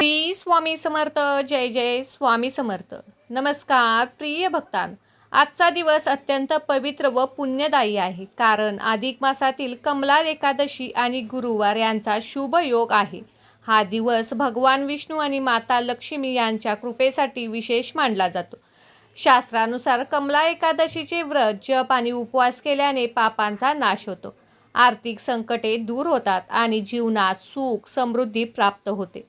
श्री स्वामी समर्थ. जय जय स्वामी समर्थ. नमस्कार प्रिय भक्तांनो, आजचा दिवस अत्यंत पवित्र व पुण्यदायी आहे. कारण अधिक मासातील कमला एकादशी आणि गुरुवार यांचा शुभ योग आहे. हा दिवस भगवान विष्णू आणि माता लक्ष्मी यांच्या कृपेसाठी विशेष मानला जातो. शास्त्रानुसार कमला एकादशीचे व्रत, जप आणि उपवास केल्याने पापांचा नाश होतो, आर्थिक संकटे दूर होतात आणि जीवनात सुख समृद्धी प्राप्त होते.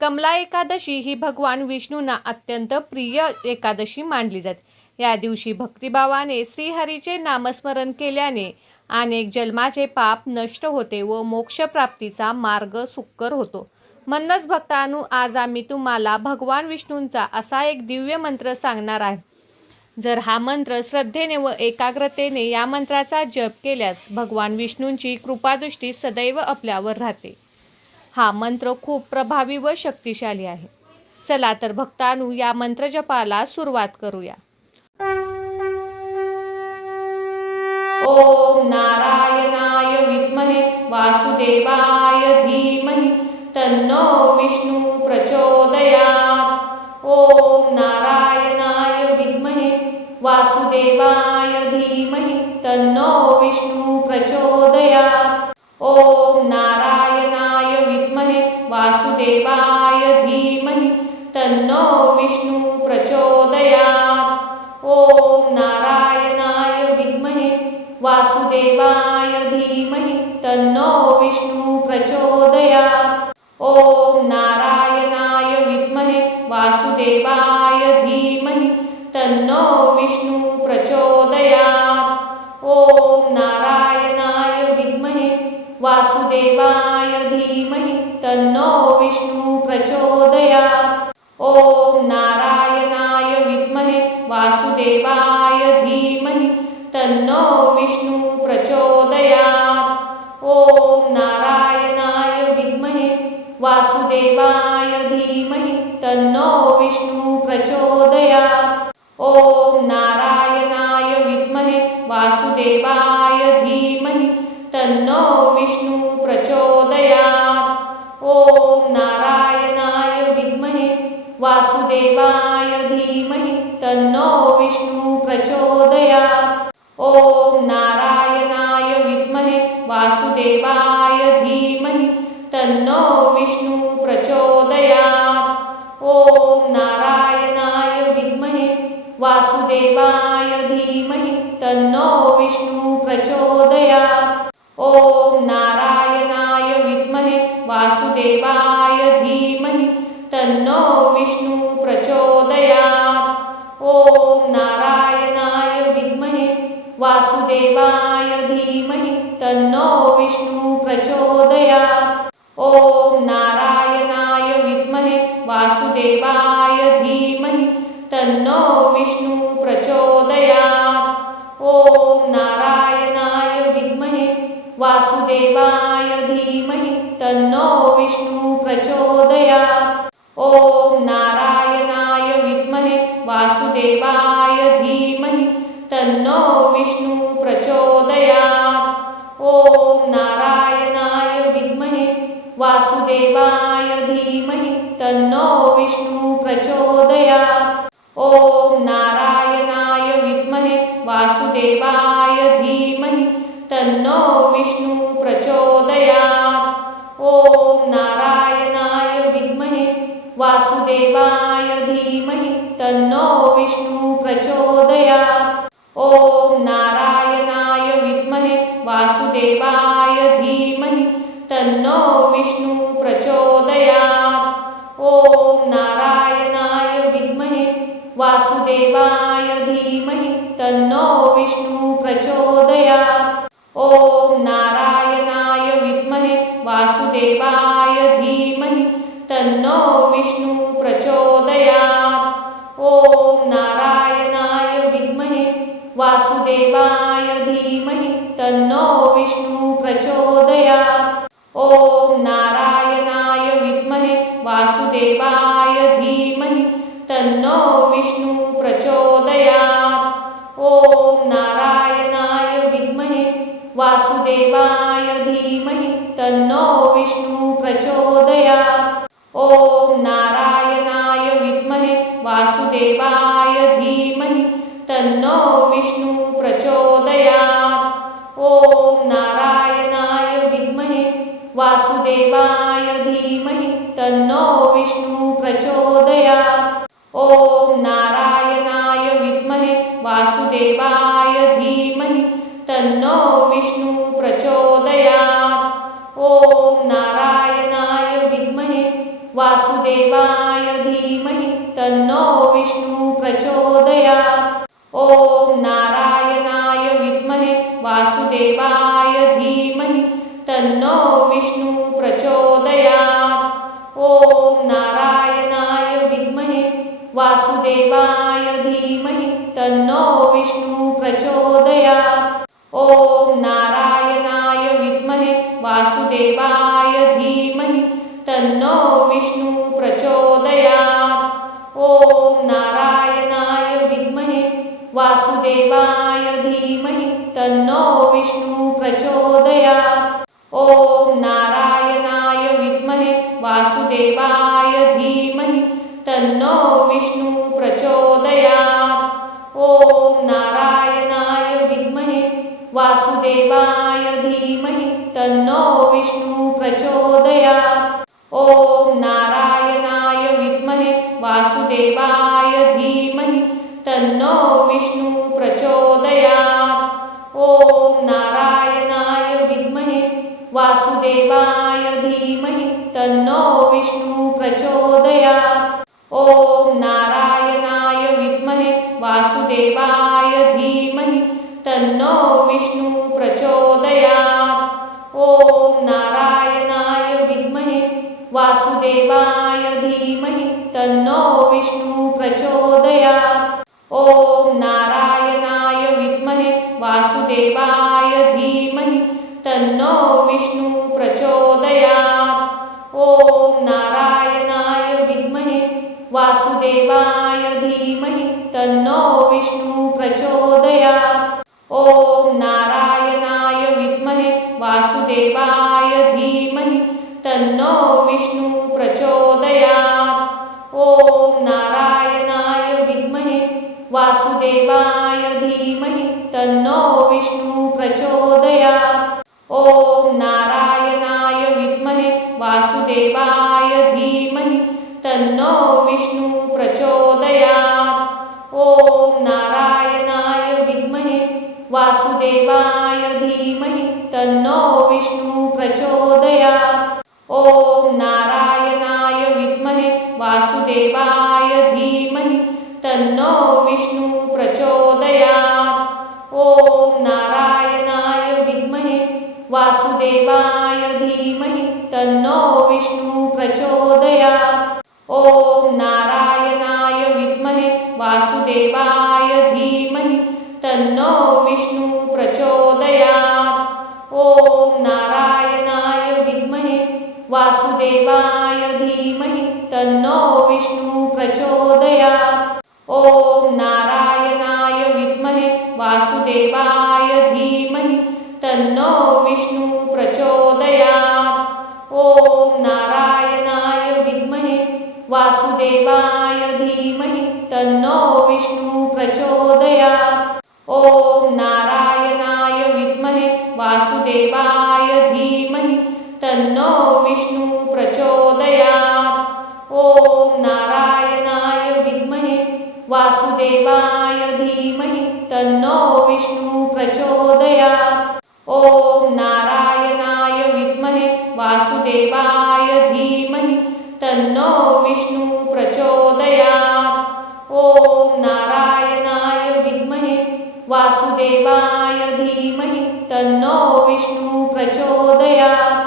कमला एकादशी ही भगवान विष्णूंना अत्यंत प्रिय एकादशी मानली जाते. या दिवशी भक्तिभावाने श्रीहरीचे नामस्मरण केल्याने अनेक जन्माचे पाप नष्ट होते व मोक्षप्राप्तीचा मार्ग सुकर होतो. म्हणूनच भक्तांनो, आज आम्ही तुम्हाला भगवान विष्णूंचा असा एक दिव्य मंत्र सांगणार आहे. जर हा मंत्र श्रद्धेने व एकाग्रतेने या मंत्राचा जप केल्यास भगवान विष्णूंची कृपादृष्टी सदैव आपल्यावर राहते. हा मंत्र खूप प्रभावी व शक्तिशाली आहे. चला तर भक्तांनो, या मंत्रजपाला सुरुवात करूया. ओम नारायणाय विद्महे वासुदेवाय धीमहि तन्नो विष्णु प्रचोदयात्. ओम नारायणाय विद्महे वासुदेवाय धीमहि तन्नो विष्णु प्रचोदयात्. ओम नारायणाय विद्महे वासुदेवाय धीमहि तन्नो विष्णु प्रचोदयात्. ओम नारायणाय विद्महे वासुदेवाय धीमहि तन्नो विष्णु प्रचोदयात्. ओम नारायणाय विद्महे वासुदेवाय धीमहि तन्नो विष्णु प्रचोदयात्. ओम नारायणाय विद्महे वासुदेवाय धीमहि तन्नो विष्णु प्रचोदयात्. ओम नारायणाय विद्महे वासुदेवाय धीमहि तन्नो विष्णु प्रचोदयात्. ओम नारायणाय विद्महे वासुदेवाय धीमहि तन्नो विष्णु प्रचोदयात्. ओम नारायणाय विद्महे वासुदेवाय धीमहि तन्नो विष्णु प्रचोदयात्. ओम नारायणाय विद्महे वासुदेवाय धीमहि तन्नो विष्णु प्रचोदयात्. ओम नारायणाय विद्महे वासुदेवाय धीमहि तन्नो विष्णु प्रचोदयात्. ओम नारायणाय विद्महे वासुदेवाय धीमहि तन्नो विष्णु प्रचोदयात्. ओम नारायणाय विद्महे वासुदेवाय धीमहि तन्नो विष्णु प्रचोदयात्. ओम नारायणाय विद्महे वासुदेवाय धीमहि तन्नो विष्णु प्रचोदयात्. ओम नारायणाय विद्महे वासुदेवाय धीमहि तन्नो विष्णु प्रचोदयात्. ओम नारायणाय विद्महे वासुदेवाय धीमहि तन्नो विष्णु प्रचोदयात्. ओम नारायणाय विद्महे वासुदेवाय धीमहि तन्नो विष्णु प्रचोदयात्. ओम नारायणाय विद्महे वासुदेवाय धीमहि तन्नो विष्णु प्रचोदयात्. ओम नारायणाय विद्महे वासुदेवाय धीमहि तन्नो विष्णु प्रचोदयात्. ओम नारायणाय विद्महे वासुदेवाय धीमहि तन्नो विष्णु प्रचोदयात्. ओम नारायणाय विद्महे वासुदेवाय धीमहि तन्नो विष्णु प्रचोदयात्. ओम नारायणाय विद्महे वासुदेवाय धीमहि तन्नो विष्णु प्रचोदयात्. ओम नारायणाय विद्महे वासुदेवाय धीमहि तन्नो विष्णु प्रचोदयात्. ओम नारायणाय विद्महे वासुदेवाय धीमहि तन्नो विष्णु प्रचोदयात्. ओम नारायणाय विद्महे वासुदेवाय धीमहि तन्नो विष्णु प्रचोदयात्. ओम नारायणाय विद्महे वासुदेवाय धीमहि तन्नो विष्णु प्रचोदयात्. ओम वासुदेवाय धीमहि तन्नो विष्णु प्रचोदयात्। ओम नारायणाय विद्महे वासुदेवाय धीमहि तन्नो विष्णु प्रचोदयात्। ओम नारायणाय विद्महे वासुदेवाय धीमहि तन्नो विष्णु प्रचोदयात्। ओम नारायणाय विद्महे वासुदेवाय धीमहि तन्नो विष्णु प्रचोदयात्। ओम नारायणाय विद्महे वासुदेवाय धीमहि तन्नो विष्णु प्रचोदयात्। ओम नारायणाय विद्महे वासुदेवाय धीमहि तन्नो विष्णु प्रचोदयात्। ओम नारायणाय विद्महे वासुदेवाय धीमहि तन्नो विष्णु प्रचोदयात्। ओम नारायणाय विद्महे वासुदेवाय धीमहि तन्नो विष्णु प्रचोदयात्। ओम नारायणाय विद्महे वासुदेवाय धीमहि तन्नो विष्णु प्रचोदयात्। ओम नारायणाय विद्महे वासुदेवाय धीमहि तन्नो विष्णु प्रचोदयात्। ओम नारायणाय विद्महे वासुदेवाय धीमहि तन्नो विष्णु प्रचोदयात्। ओम नारायणाय विद्महे वासुदेवाय धीमहि तन्नो विष्णु प्रचोदयात्। ओम नारायणाय विद्महे वासुदेवाय धीमहि तन्नो विष्णु प्रचोदयात्। ओम नारायणाय विद्महे वासुदेवाय धीमहि तन्नो विष्णु प्रचोदयात्। ओम नारायणाय विद्महे वासुदेवाय धीमहि तन्नो विष्णु प्रचोदयात्। ओम नारायणाय विद्महे वासुदेवाय धीमहि तन्नो विष्णु प्रचोदयात्। ओम नारायणाय विद्महे वासुदेवाय धीमहि तन्नो विष्णु प्रचोदयात्। ओम नारायणाय विद्महे वासुदेवाय धीमहि तन्नो विष्णु प्रचोदयात्। ओम नारायणाय विद्महे वासुदेवाय धीमहि तन्नो विष्णु प्रचोदयात्। ओम नारायणाय विद्महे वासुदेवाय धीमहि तन्नो विष्णु प्रचोदयात्। ओम नारायणाय विद्महे वासुदेवाय धीमहि तन्नो विष्णु प्रचोदयात्। ओम नारायणाय विद्महे वासुदेवाय धीमहि तन्नो विष्णु प्रचोदयात्। ओम नारायणाय विद्महे वासुदेवाय धीमहि तन्नो विष्णु प्रचोदयात्। ओम नारायणाय विद्महे वासुदेवाय धीमहि तन्नो विष्णु प्रचोदयात्। ओम नारायणाय विद्महे वासुदेवाय धीमहि तन्नो विष्णु प्रचोदयात्। ओम नारायणाय विद्महे वासुदेवाय धीमहि तन्नो विष्णु प्रचोदयात्। ओम नारायणाय विद्महे वासुदेवाय धीमहि तन्नो विष्णु प्रचोदयात्। ओम नारायणाय विद्महे वासुदेवाय धीमहि तन्नो विष्णु प्रचोदयात्। ओम नारायणाय विद्महे वासुदेवाय धीमहि तन्नो विष्णु प्रचोदयात्। ओम नारायणाय विद्महे वासुदेवाय धीमहि तन्नो विष्णु प्रचोदयात्।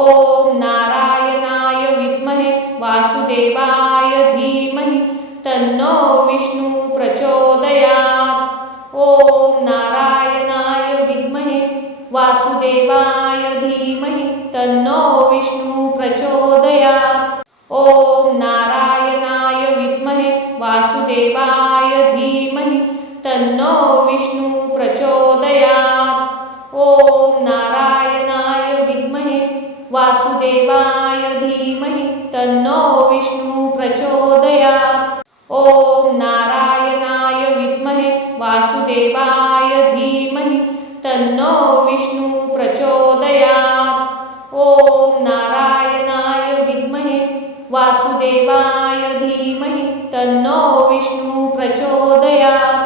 ओम नारायणाय विद्महे वासुदेवाय धीमहि तन्नो विष्णु प्रचोदयात्। ओम नारायणाय विद्महे वासुदेवाय धीमहि तन्नो विष्णु प्रचोदयात्। ओम नारायणाय विद्महे वासुदेवाय धीमहि तन्नो विष्णु प्रचोदयात्। ओम नारायणाय विद्महे वासुदेवाय धीमहि तन्नो विष्णु प्रचोदयात्। ओम नारायणाय विद्महे वासुदेवाय धीमहि तन्नो विष्णु प्रचोदयात्। ओम नारायणाय विद्महे वासुदेवाय धीमहि तन्नो विष्णु प्रचोदयात्।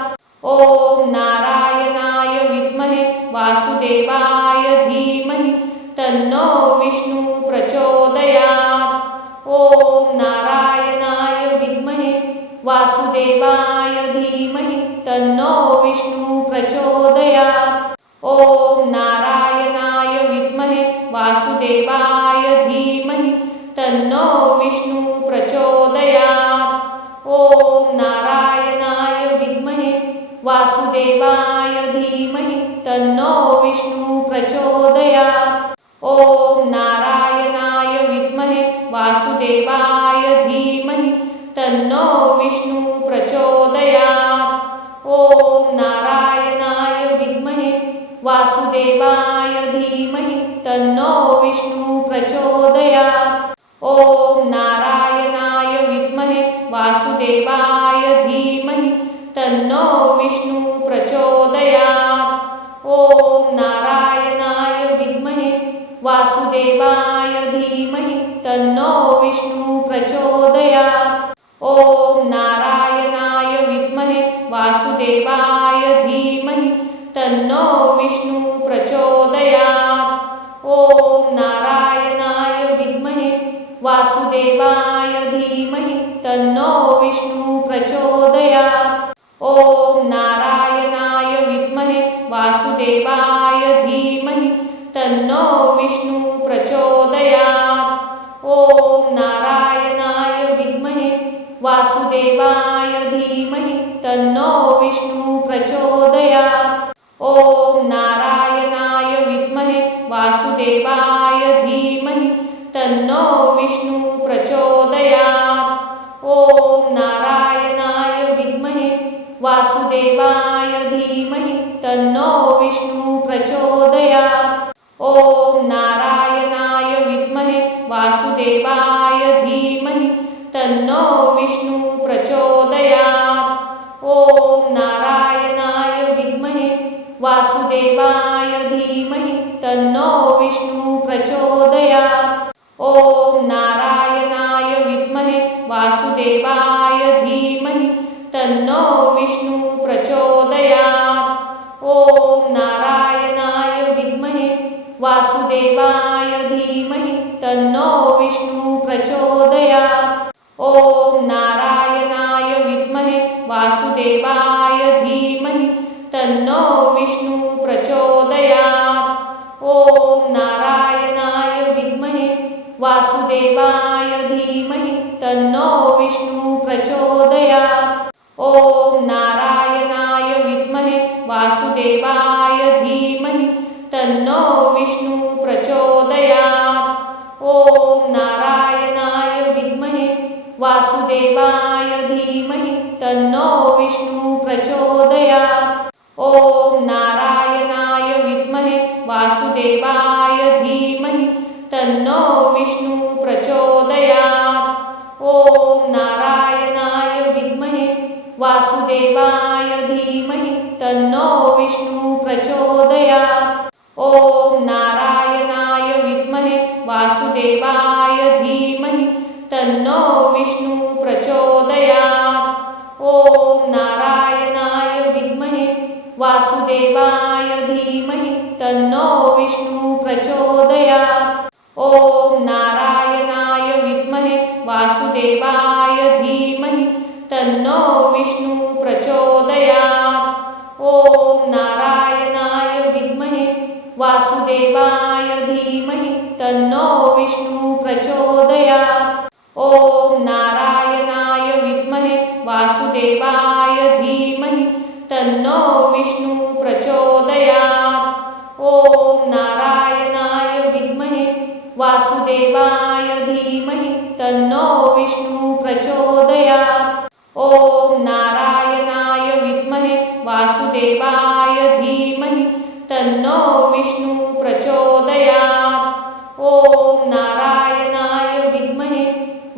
ओम नारायणाय विद्महे वासुदेवाय धीमहि तन्नो विष्णु प्रचोदयात्। ओम नारायणाय विद्महे वासुदेवाय धीमहि तन्नो विष्णु प्रचोदयात्। ओम नारायणाय विद्महे वासुदेवाय धीमहि तन्नो विष्णु प्रचोदयात्। ओम नारायणाय विद्महे वासुदेवाय धीमहि तन्नो विष्णु प्रचोदयात्। ओम नारायणाय विद्महे वासुदेवाय धीमहि तन्नो विष्णु प्रचोदयात्। ओम नारायणाय विद्महे वासुदेवाय धीमहि तन्नो विष्णु प्रचोदयात्। ओम नारायणाय विद्महे वासुदेवाय धीमहि तन्नो विष्णु प्रचोदयात्। ओम नारायणाय विद्महे वासुदेवाय धीमहि तन्नो विष्णु प्रचोदयात्। ओम नारायणाय विद्महे वासुदेवाय धीमहि तन्नो विष्णु प्रचोदयात्। ओम नारायणाय विद्महे वासुदेवाय धीमहि तन्नो विष्णु प्रचोदयात्। ओम नारायणाय विद्महे वासुदेवाय धीमहि तन्नो विष्णु प्रचोदयात्। ओम नारायणाय विद्महे वासुदेवाय धीमहि तन्नो विष्णु प्रचोदयात्। ओम नारायणाय विद्महे वासुदेवाय धीमहि तन्नो विष्णु प्रचोदयात्। ओम नारायणाय विद्महे वासुदेवाय धीमहि तन्नो विष्णु प्रचोदयात्। ओम नारायणाय विद्महे वासुदेवाय धीमहि तन्नो विष्णु प्रचोदयात्। ओम नारायणाय विद्महे वासुदेवाय धीमहि तन्नो विष्णु प्रचोदयात्। ओम नारायणाय विद्महे वासुदेवाय धीमहि तन्नो विष्णु प्रचोदयात्। ओम नारायणाय विद्महे वासुदेवाय धीमहि तन्नो विष्णु प्रचोदयात्। ओम नारायणाय विद्महे वासुदेवाय धीमहि तन्नो विष्णु प्रचोदयात्। ओम नारायणाय विद्महे वासुदेवाय धीमहि तन्नो विष्णु प्रचोदयात्। ओम नारायणाय विद्महे वासुदेवाय धीमहि तन्नो विष्णु प्रचोदयात्। ओम नारायणाय विद्महे वासुदेवाय धीमहि तन्नो विष्णु प्रचोदयात्। ओम नारायणाय विद्महे वासुदेवाय धीमहि तन्नो विष्णु प्रचोदयात्। ओम नारायणाय विद्महे वासुदेवाय धीमहि तन्नो विष्णु प्रचोदयात्। ओम नारायणाय विद्महे वासुदेवाय धीमहि तन्नो विष्णु प्रचोदयात्। ओम नारायणाय विद्महे वासुदेवाय धीमहि तन्नो विष्णु प्रचोदयात्। ओम नारायणाय विद्महे वासुदेवाय धीमहि तन्नो विष्णु प्रचोदयात्। ओम नारायणाय विद्महे वासुदेवाय धीमहि तन्नो विष्णु प्रचोदयात्। ओम नारायणाय विद्महे वासुदेवाय धीमहि तन्नो विष्णु प्रचोदयात्। ओम नारायणाय विद्महे वासुदेवाय धीमहि तन्नो विष्णु प्रचोदयात्। ओम नारायणाय विद्महे वासुदेवाय धीमहि तन्नो विष्णु प्रचोदयात्। ओम नारायणाय विद्महे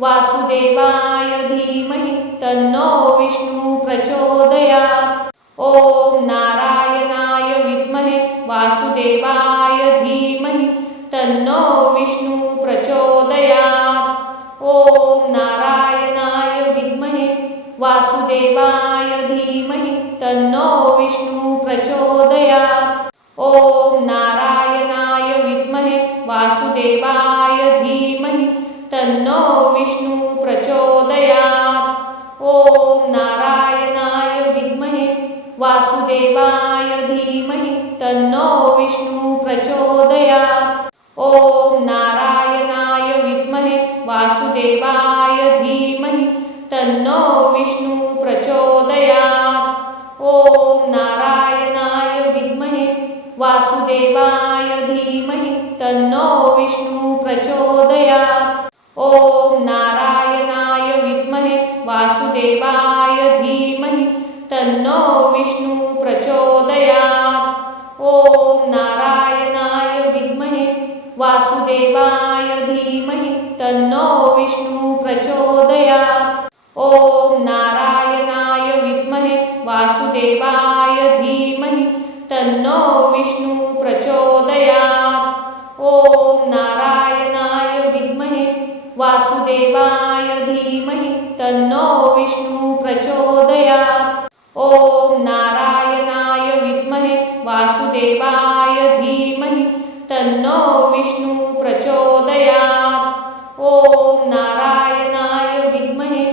वासुदेवाय धीमहि तन्नो विष्णु प्रचोदयात्। ओम नारायणाय विद्महे वासुदेवाय धीमहि तन्नो विष्णु प्रचोदयात्। ओम नारायणाय विद्महे वासुदेवाय धीमहि तन्नो विष्णु प्रचोदयात्। ओम नारायणाय विद्महे वासुदेवाय धीमहि तन्नो विष्णु प्रचोदयात्। ओम नारायणाय विद्महे वासुदेवाय धीमहि तन्नो विष्णु प्रचोदयात्। ओम नारायणाय विद्महे वासुदेवाय धीमहि तन्नो विष्णु प्रचोदयात्। ओम नारायणाय विद्महे वासुदेवाय धीमहि तन्नो विष्णु प्रचोदयात्। ओम नारायणाय विद्महे वासुदेवाय धीमहि तन्नो विष्णु प्रचोदयात्। ओम नारायणाय विद्महे वासुदेवाय धीमहि तन्नो विष्णु प्रचोदयात्। ओम नारायणाय विद्महे वासुदेवाय धीमहि तन्नो विष्णु प्रचोदयात्। ओम नारायणाय विद्महे वासुदेवाय धीमहि तन्नो विष्णु प्रचोदयात्। ओम नारायणाय विद्महे वासुदेवाय धीमहि तन्नो विष्णु प्रचोदयात्। ओम नारायणाय विद्महे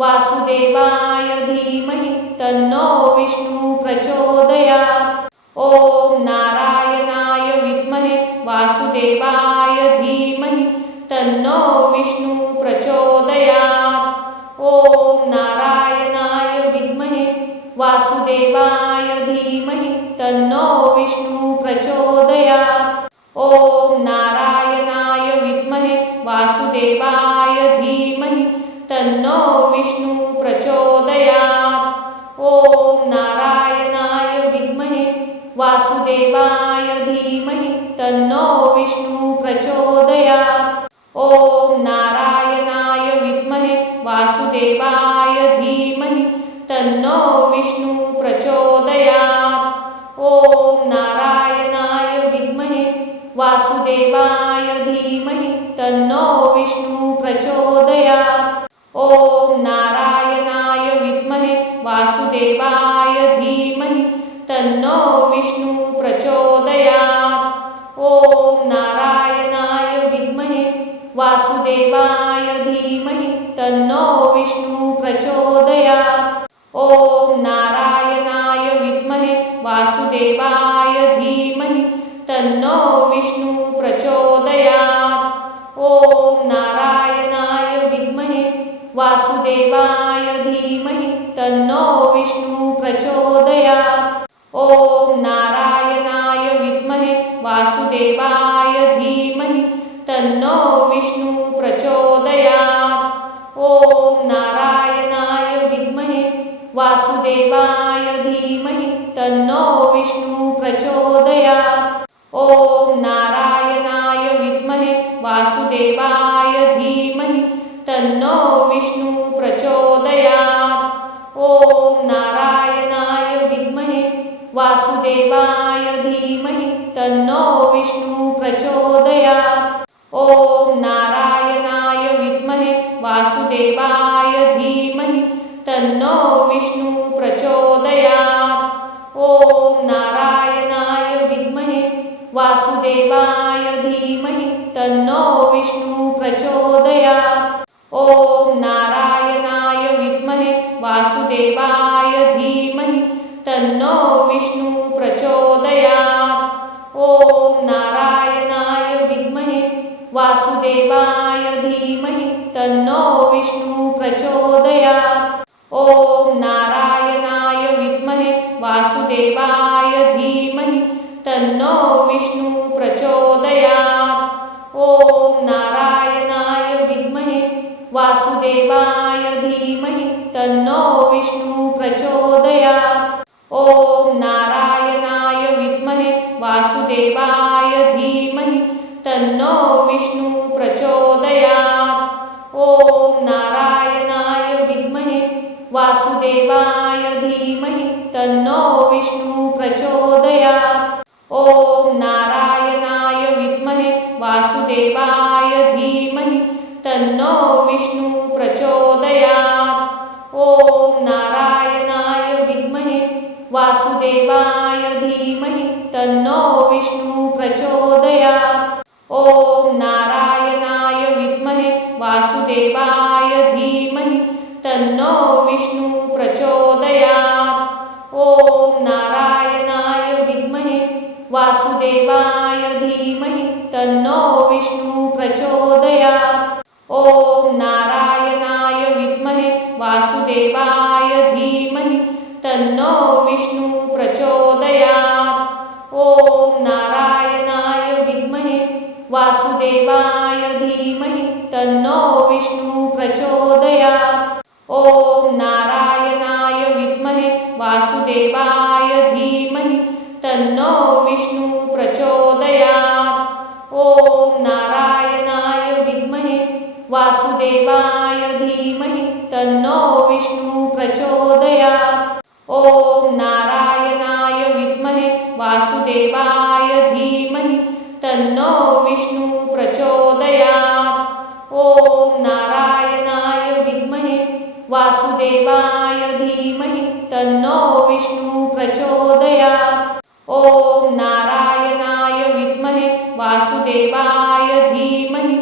वासुदेवाय धीमहि तन्नो विष्णु प्रचोदयात्। ओम नारायणाय विद्महे वासुदेवाय धीमहि तन्नो विष्णु प्रचोदयात्। ओम नारायणाय विद्महे वासुदेवाय धीमहि तन्नो विष्णु प्रचोदयात्। ओम नारायणाय विद्महे वासुदेवाय धीमहि तन्नो विष्णु प्रचोदयात्। ओम नारायणाय विद्महे वासुदेवाय धीमहि तन्नो विष्णु प्रचोदयात्। ओम नारायणाय विद्महे वासुदेवाय धीमहि तन्नो विष्णु प्रचोदयात्। ओम नारायणाय विद्महे वासुदेवाय धीमहि तन्नो विष्णु प्रचोदयात्। ओम नारायणाय विद्महे वासुदेवाय धीमहि तन्नो विष्णु प्रचोदयात्। ओम नारायणाय विद्महे वासुदेवाय धीमहि तन्नो विष्णु प्रचोदयात्। ओम नारायणाय विद्महे वासुदेवाय धीमहि तन्नो विष्णु प्रचोदयात्। ओम नारायणाय विद्महे वासुदेवाय धीमहि तन्नो विष्णु प्रचोदयात्। ओम नारायणाय विद्महे वासुदेवाय धीमहि तन्नो विष्णु प्रचोदयात्। ओम नारायणाय विद्महे वासुदेवाय धीमहि तन्नो विष्णु प्रचोदयात्। ओम नारायणाय विद्महे वासुदेवाय धीमहि तन्नो विष्णु प्रचोदयात्। ओम नारायणाय विद्महे वासुदेवाय धीमहि तन्नो विष्णु प्रचोदयात्। ओम नारायणाय विद्महे वासुदेवाय धीमहि तन्नो विष्णु प्रचोदयात्। ओम नारायणाय विद्महे वासुदेवाय धीमहि तन्नो विष्णु प्रचोदयात्। ओम नारायणाय विद्महे वासुदेवाय धीमहि तन्नो विष्णु प्रचोदयात्। ओम नारायणाय विद्महे वासुदेवाय धीमहि तन्नो विष्णु प्रचोदयात्। ओम नारायणाय विद्महे वासुदेवाय धीमहि तन्नो विष्णु प्रचोदयात्। ओम नारायणाय विद्महे वासुदेवाय धीमहि तन्नो विष्णु प्रचोदयात्। ओम नारायणाय विद्महे वासुदेवाय धीमहि तन्नो विष्णु प्रचोदयात्। ओम वासुदेवाय धीमहि तन्नो विष्णु प्रचोदयात्। ओम नारायणाय विद्महे वासुदेवाय धीमहि तन्नो विष्णु प्रचोदयात्। ओम नारायणाय विद्महे वासुदेवाय धीमहि तन्नो विष्णु प्रचोदयात्। ओम नारायणाय विद्महे वासुदेवाय धीमहि तन्नो विष्णु प्रचोदयात्। ओम नारायणाय विद्महे वासुदेवाय धीमहि तन्नो विष्णु प्रचोदयात्। ओम नारायणाय विद्महे वासुदेवाय धीमहि तन्नो विष्णु प्रचोदयात्। ओम नारायणाय विद्महे वासुदेवाय धीमहि तन्नो विष्णु प्रचोदयात्। ओम नारायणाय विद्महे वासुदेवाय धीमहि तन्नो विष्णु प्रचोदयात्। ओम नारायणाय विद्महे वासुदेवाय धीमहि तन्नो विष्णु प्रचोदयात्। ओम नारायणाय विद्महे वासुदेवाय धीमहि तन्नो विष्णु प्रचोदयात्। ओम नारायणाय विद्महे वासुदेवाय धीमहि तन्नो विष्णु प्रचोदयात्। ओम नारायणाय विद्महे वासुदेवाय धीमहि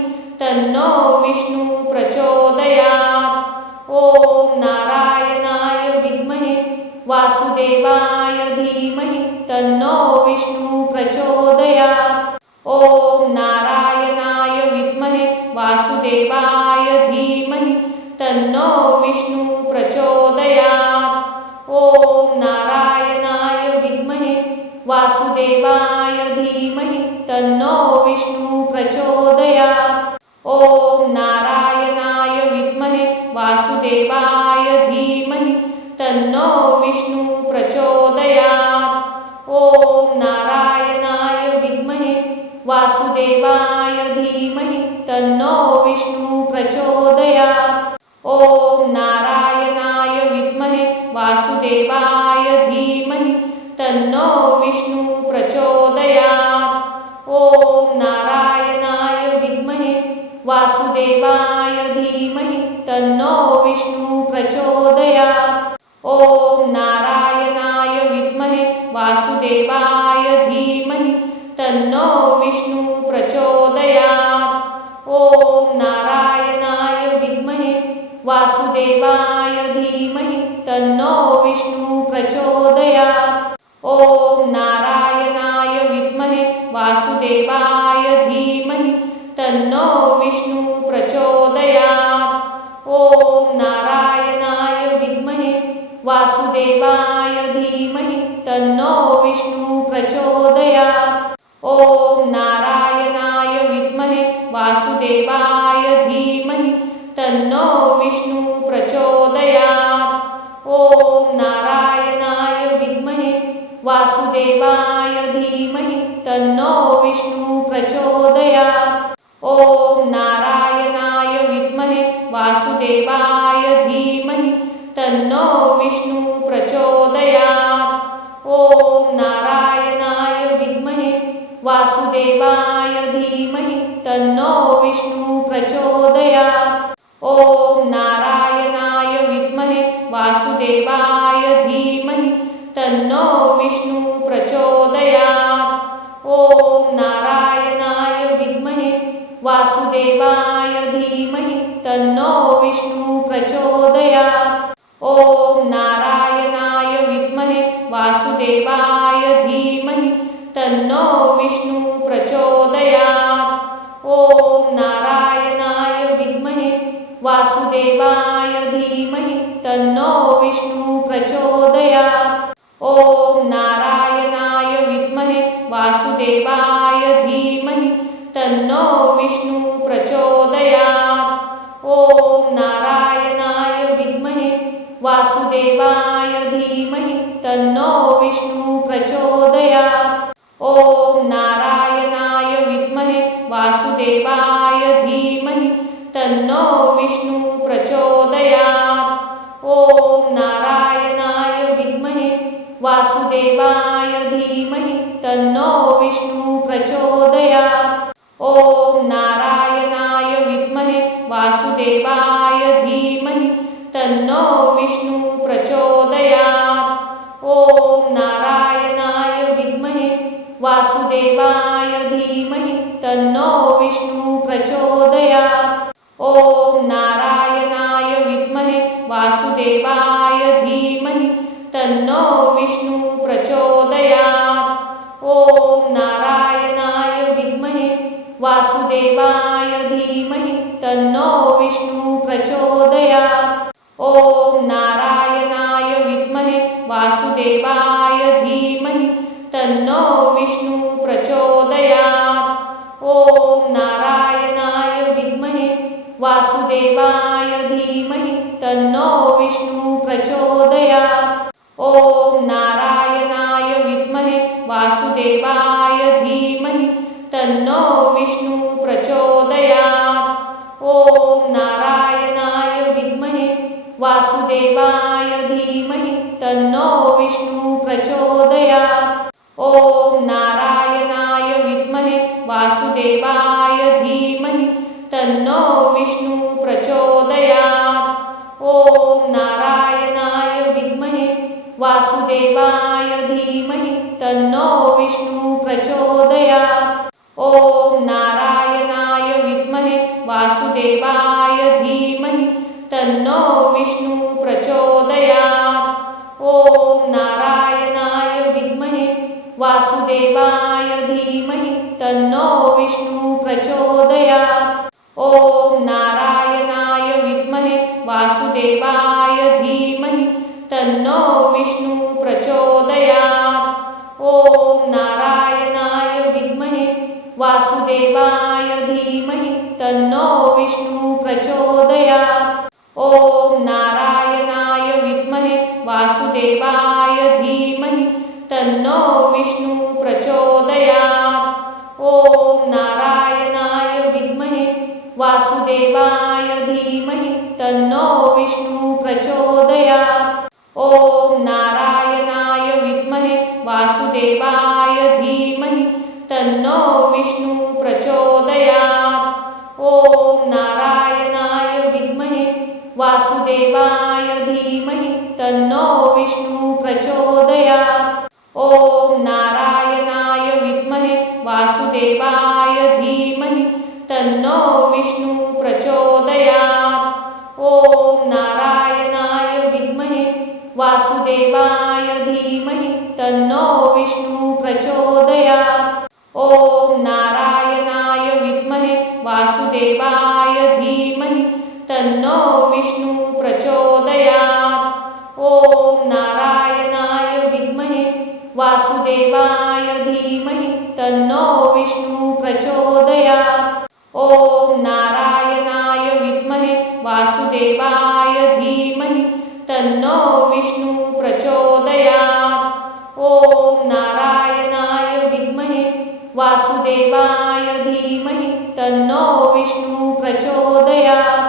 तन्नो विष्णु प्रचोदयात्। ओम नारायणाय विद्महे वासुदेवाय धीमहि तन्नो विष्णु प्रचोदयात्। ओम नारायणाय विद्महे वासुदेवाय धीमहि तन्नो विष्णु प्रचोदयात्। ओम नारायणाय विद्महे वासुदेवाय धीमहि तन्नो विष्णु प्रचोदयात्। ओम नारायणाय विद्महे वासुदेवाय धीमहि तन्नो विष्णु प्रचोदयात्। ओम नारायणाय विद्महे वासुदेवाय धीमहि तन्नो विष्णु प्रचोदयात्। ओम नारायणाय विद्महे वासुदेवाय धीमहि तन्नो विष्णु प्रचोदयात्। ओम नारायणाय विद्महे वासुदेवाय धीमहि तन्नो विष्णु प्रचोदयात्। ओम नारायणाय विद्महे वासुदेवाय धीमहि तन्नो विष्णु प्रचोदयात्। ओम नारायणाय विद्महे वासुदेवाय धीमहि तन्नो विष्णु प्रचोदयात्। ओम नारायणाय विद्महे वासुदेवाय धीमहि तन्नो विष्णु प्रचोदयात्। ओम नारायणाय विद्महे वासुदेवाय धीमहि तन्नो विष्णु प्रचोदयात्। ओम नारायणाय विद्महे वासुदेवाय धीमहि तन्नो विष्णु प्रचोदयात्। ओम नारायणाय विद्महे वासुदेवाय धीमहि तन्नो विष्णु प्रचोदयात्। ओम नारायणाय विद्महे वासुदेवाय धीमहि तन्नो विष्णु प्रचोदयात्। ओम नारायणाय विद्महे वासुदेवाय धीमहि तन्नो विष्णु प्रचोदयात्। ओम नारायणाय विद्महे वासुदेवाय धीमहि तन्नो विष्णु प्रचोदयात्। ओम नारायणाय विद्महे वासुदेवाय धीमहि तन्नो विष्णु प्रचोदयात्। ओम नारायणाय विद्महे वासुदेवाय धीमहि तन्नो विष्णु प्रचोदयात्। ओम नारायणाय विद्महे वासुदेवाय धीमहि तन्नो विष्णु प्रचोदयात्। ओम नारायणाय विद्महे वासुदेवाय धीमहि तन्नो विष्णु प्रचोदयात्। ओम नारायणाय विद्महे वासुदेवाय धीमहि तन्नो विष्णु प्रचोदयात्। ओम नारायणाय विद्महे वासुदेवाय धीमहि तन्नो विष्णु प्रचोदयात्। ओम नारायणाय विद्महे वासुदेवाय धीमहि तन्नो विष्णु प्रचोदयात्। ओम नारायणाय विद्महे वासुदेवाय धीमहि तन्नो विष्णु प्रचोदयात्। ओम नारायणाय विद्महे वासुदेवाय धीमहि तन्नो विष्णु प्रचोदयात्। ओम नारायणाय विद्महे वासुदेवाय धीमहि तन्नो विष्णु प्रचोदयात्। ओम नारायणाय विद्महे वासुदेवाय धीमहि तन्नो विष्णु प्रचोदयात्। ओम नारायणाय विद्महे वासुदेवाय धीमहि तन्नो विष्णु प्रचोदयात्। ओम नारायणाय विद्महे वासुदेवाय धीमहि तन्नो विष्णु प्रचोदयात्। ओम नारायणाय विद्महे वासुदेवाय धीमहि तन्नो विष्णु प्रचोदयात्। ओम नारायणाय विद्महे वासुदेवाय धीमहि तन्नो विष्णु प्रचोदयात्। ओम नारायणाय विद्महे वासुदेवाय धीमहि तन्नो विष्णु प्रचोदयात्। ओम नारायणाय विद्महे वासुदेवाय धीमहि तन्नो विष्णु प्रचोदयात्। ओम नारायणाय विद्महे वासुदेवाय धीमहि तन्नो विष्णु प्रचोदयात्। ओम नारायणाय विद्महे वासुदेवाय धीमहि तन्नो विष्णु प्रचोदयात्। ओम नारायणाय विद्महे वासुदेवाय धीमहि तन्नो विष्णु प्रचोदयात्। ओम नारायणाय विद्महे वासुदेवाय धीमहि तन्नो विष्णु प्रचोदयात्। ओम नारायणाय विद्महे वासुदेवाय धीमहि तन्नो विष्णु प्रचोदयात्। ओम नारायणाय विद्महे वासुदेवाय धीमहि तन्नो विष्णु प्रचोदयात्। ओम नारायणाय विद्महे वासुदेवाय धीमहि तन्नो विष्णु प्रचोदयात्। ओम नारायणाय विद्महे वासुदेवाय धीमहि तन्नो विष्णु प्रचोदयात्। ओम नारायणाय विद्महे वासुदेवाय धीमहि तन्नो विष्णु प्रचोदयात्। ओम नारायणाय विद्महे वासुदेवाय धीमहि तन्नो विष्णु प्रचोदयात्। ओम नारायणाय विद्महे वासुदेवाय धीमहि तन्नो विष्णु प्रचोदयात्। ओम नारायणाय विद्महे वासुदेवाय धीमहि तन्नो विष्णु प्रचोदयात्। ओम नारायणाय विद्महे वासुदेवाय धीमहि तन्नो विष्णु प्रचोदयात्। ओम नारायणाय विद्महे वासुदेवाय धीमहि तन्नो विष्णु प्रचोदयात्।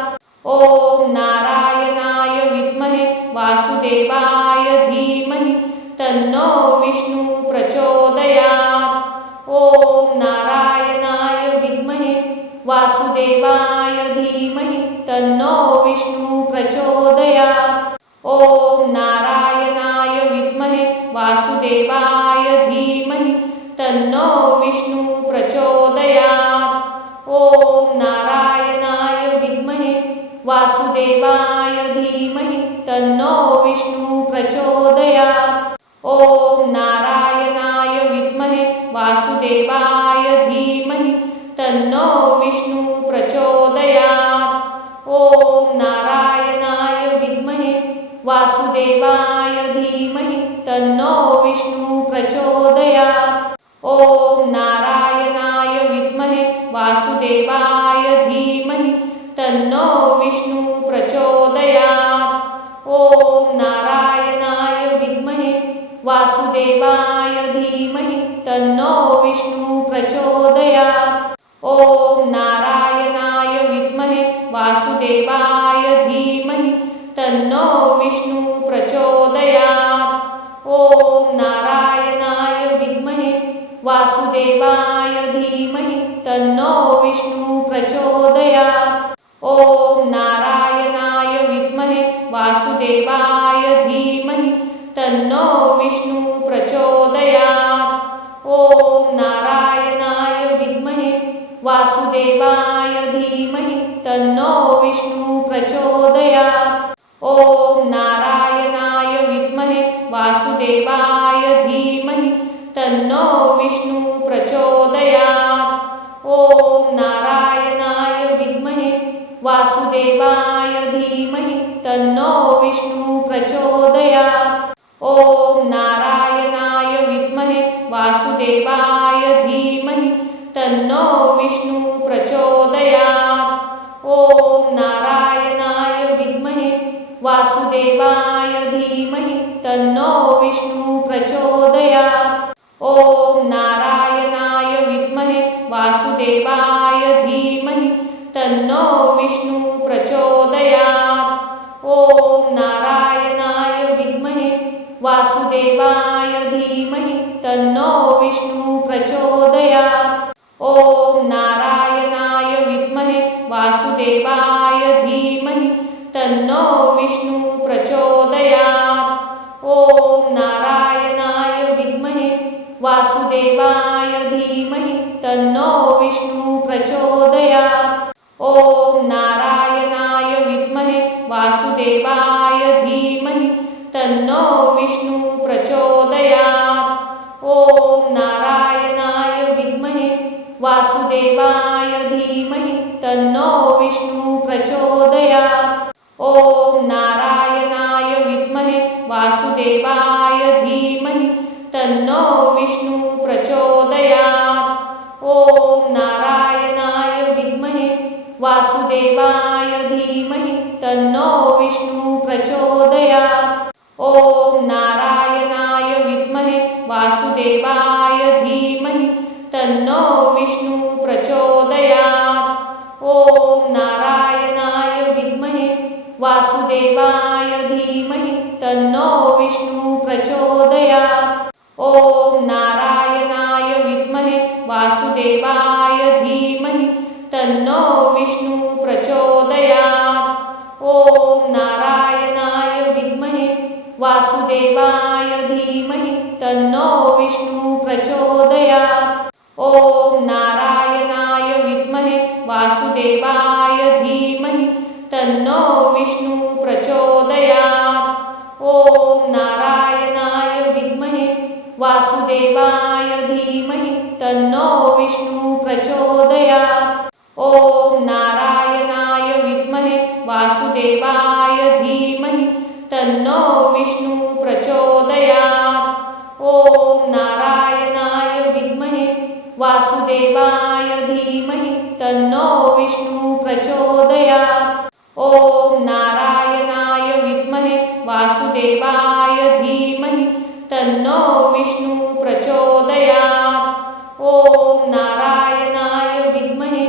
ओम नारायणाय विद्महे वासुदेवाय धीमहि तन्नो विष्णु प्रचोदयात्। ओम नारायणाय विद्महे वासुदेवाय धीमहि तन्नो विष्णु प्रचोदयात्। ओम नारायणाय विद्महे वासुदेवाय धीमहि तन्नो विष्णु प्रचोदयात्। ओम नारायणाय विद्महे वासुदेवाय धीमहि तन्नो विष्णु प्रचोदयात्। ओम नारायणाय विद्महे वासुदेवाय धीमहि तन्नो विष्णु प्रचोदयात्। ओम नारायणाय विद्महे वासुदेवाय धीमहि तन्नो विष्णु प्रचोदयात्। ओम नारायणाय विद्महे वासुदेवाय धीमहि तन्नो विष्णु प्रचोदयात्। ओम नारायणाय विद्महे वासुदेवाय धीमहि तन्नो विष्णु प्रचोदयात्। ओम नारायणाय विद्महे वासुदेवाय धीमहि तन्नो विष्णु प्रचोदयात्। ओम नारायणाय विद्महे वासुदेवाय धीमहि तन्नो विष्णु प्रचोदयात्। ओम नारायणाय विद्महे वासुदेवाय धीमहि तन्नो विष्णु प्रचोदयात्। ओम नारायणाय विद्महे वासुदेवाय धीमहि तन्नो विष्णु प्रचोदयात्। ओम नारायणाय विद्महे वासुदेवाय धीमहि तन्नो विष्णु प्रचोदयात्। ओम नारायणाय विद्महे वासुदेवाय धीमहि तन्नो विष्णु प्रचोदयात्। ओम नारायणाय विद्महे वासुदेवाय धीमहि तन्नो विष्णु प्रचोदयात्। ओम नारायणाय विद्महे वासुदेवाय धीमहि तन्नो विष्णु प्रचोदयात्। ओम नारायणाय विद्महे वासुदेवाय धीमहि तन्नो विष्णु प्रचोदयात्। ओम नारायणाय विद्महे वासुदेवाय धीमहि तन्नो विष्णु प्रचोदयात्। ओम नारायणाय विद्महे वासुदेवाय धीमहि तन्नो विष्णु प्रचोदयात्। ओम नारायणाय विद्महे वासुदेवाय धीमहि तन्नो विष्णु प्रचोदयात्। ओम नारायणाय विद्महे वासुदेवाय धीमहि तन्नो विष्णु प्रचोदयात्। ओम नारायणाय विद्महे वासुदेवाय धीमहि तन्नो विष्णु प्रचोदयात्। ओम नारायणाय विद्महे वासुदेवाय धीमहि तन्नो विष्णु प्रचोदयात्। ओम नारायणाय विद्महे वासुदेवाय धीमहि तन्नो विष्णु प्रचोदयात्। ओम नारायणाय विद्महे वासुदेवाय धीमहि तन्नो विष्णु प्रचोदयात्। ओम नारायणाय विद्महे वासुदेवाय धीमहि तन्नो विष्णु प्रचोदयात्। ओम नारायणाय विद्महे वासुदेवाय धीमहि तन्नो विष्णु प्रचोदयात्। ओम नारायणाय विद्महे वासुदेवाय धीमहि तन्नो विष्णु प्रचोदयात्। ओम नारायणाय विद्महे वासुदेवाय धीमहि तन्नो विष्णु प्रचोदयात्। ओम नारायणाय विद्महे वासुदेवाय धीमहि तन्नो विष्णु प्रचोदयात्। ओम नारायणाय विद्महे वासुदेवाय धीमहि तन्नो विष्णु प्रचोदयात्। ओम नारायणाय विद्महे वासुदेवाय धीमहि तन्नो विष्णु प्रचोदयात्। ओम नारायणाय विद्महे वासुदेवाय धीमहि तन्नो विष्णु प्रचोदयात्। ओम नारायणाय विद्महे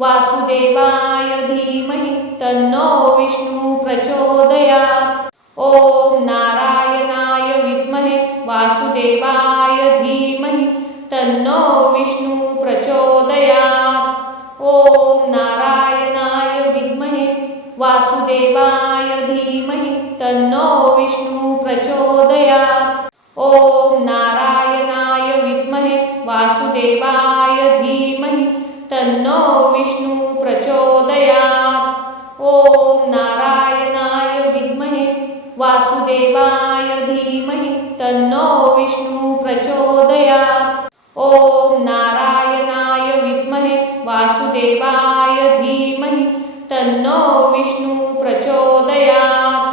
वासुदेवाय धीमहि तन्नो विष्णु प्रचोदयात्। ओम नारायणाय विद्महे वासुदेवाय धीमहि तन्नो विष्णु प्रचोदयात्। ओम नारायणाय विद्महे वासुदेवाय धीमहि तन्नो विष्णु प्रचोदयात्। ओम नारायणाय विद्महे वासुदेवाय धीमहि तन्नो विष्णु प्रचोदयात्। ओम नारायणाय विद्महे वासुदेवाय धीमहि तन्नो विष्णु प्रचोदयात्। ओम नारायणाय विद्महे वासुदेवाय धीमहि तन्नो विष्णु प्रचोदयात्।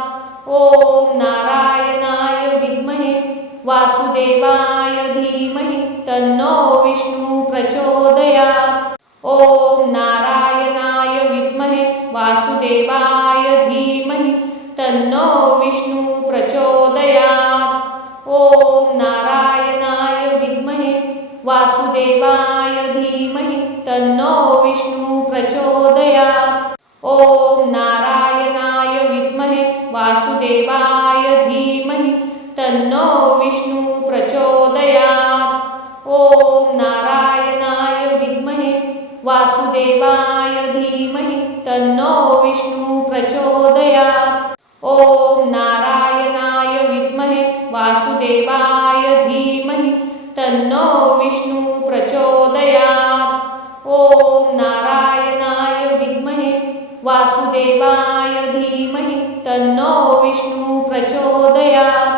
ओम नारायणाय विद्महे वासुदेवाय धीमहि तन्नो विष्णु प्रचोदयात्। ओम नारायणाय विद्महे वासुदेवाय धीमहि तन्नो विष्णु प्रचोदयात्। ओम नारायणाय विद्महे वासुदेवाय धीमहि तन्नो विष्णु प्रचोदयात्। ओम नारायणाय विद्महे वासुदेवाय धीमहि तन्नो विष्णु प्रचोदयात्। ओम नारायणाय विद्महे वासुदेवाय धीमहि तन्नो विष्णु प्रचोदयात्। ओम नारायणाय विद्महे वासुदेवाय धीमहि तन्नो विष्णु प्रचोदयात्। ओम नारायणाय विद्महे वासुदेवाय धीमहि तन्नो विष्णु प्रचोदयात्।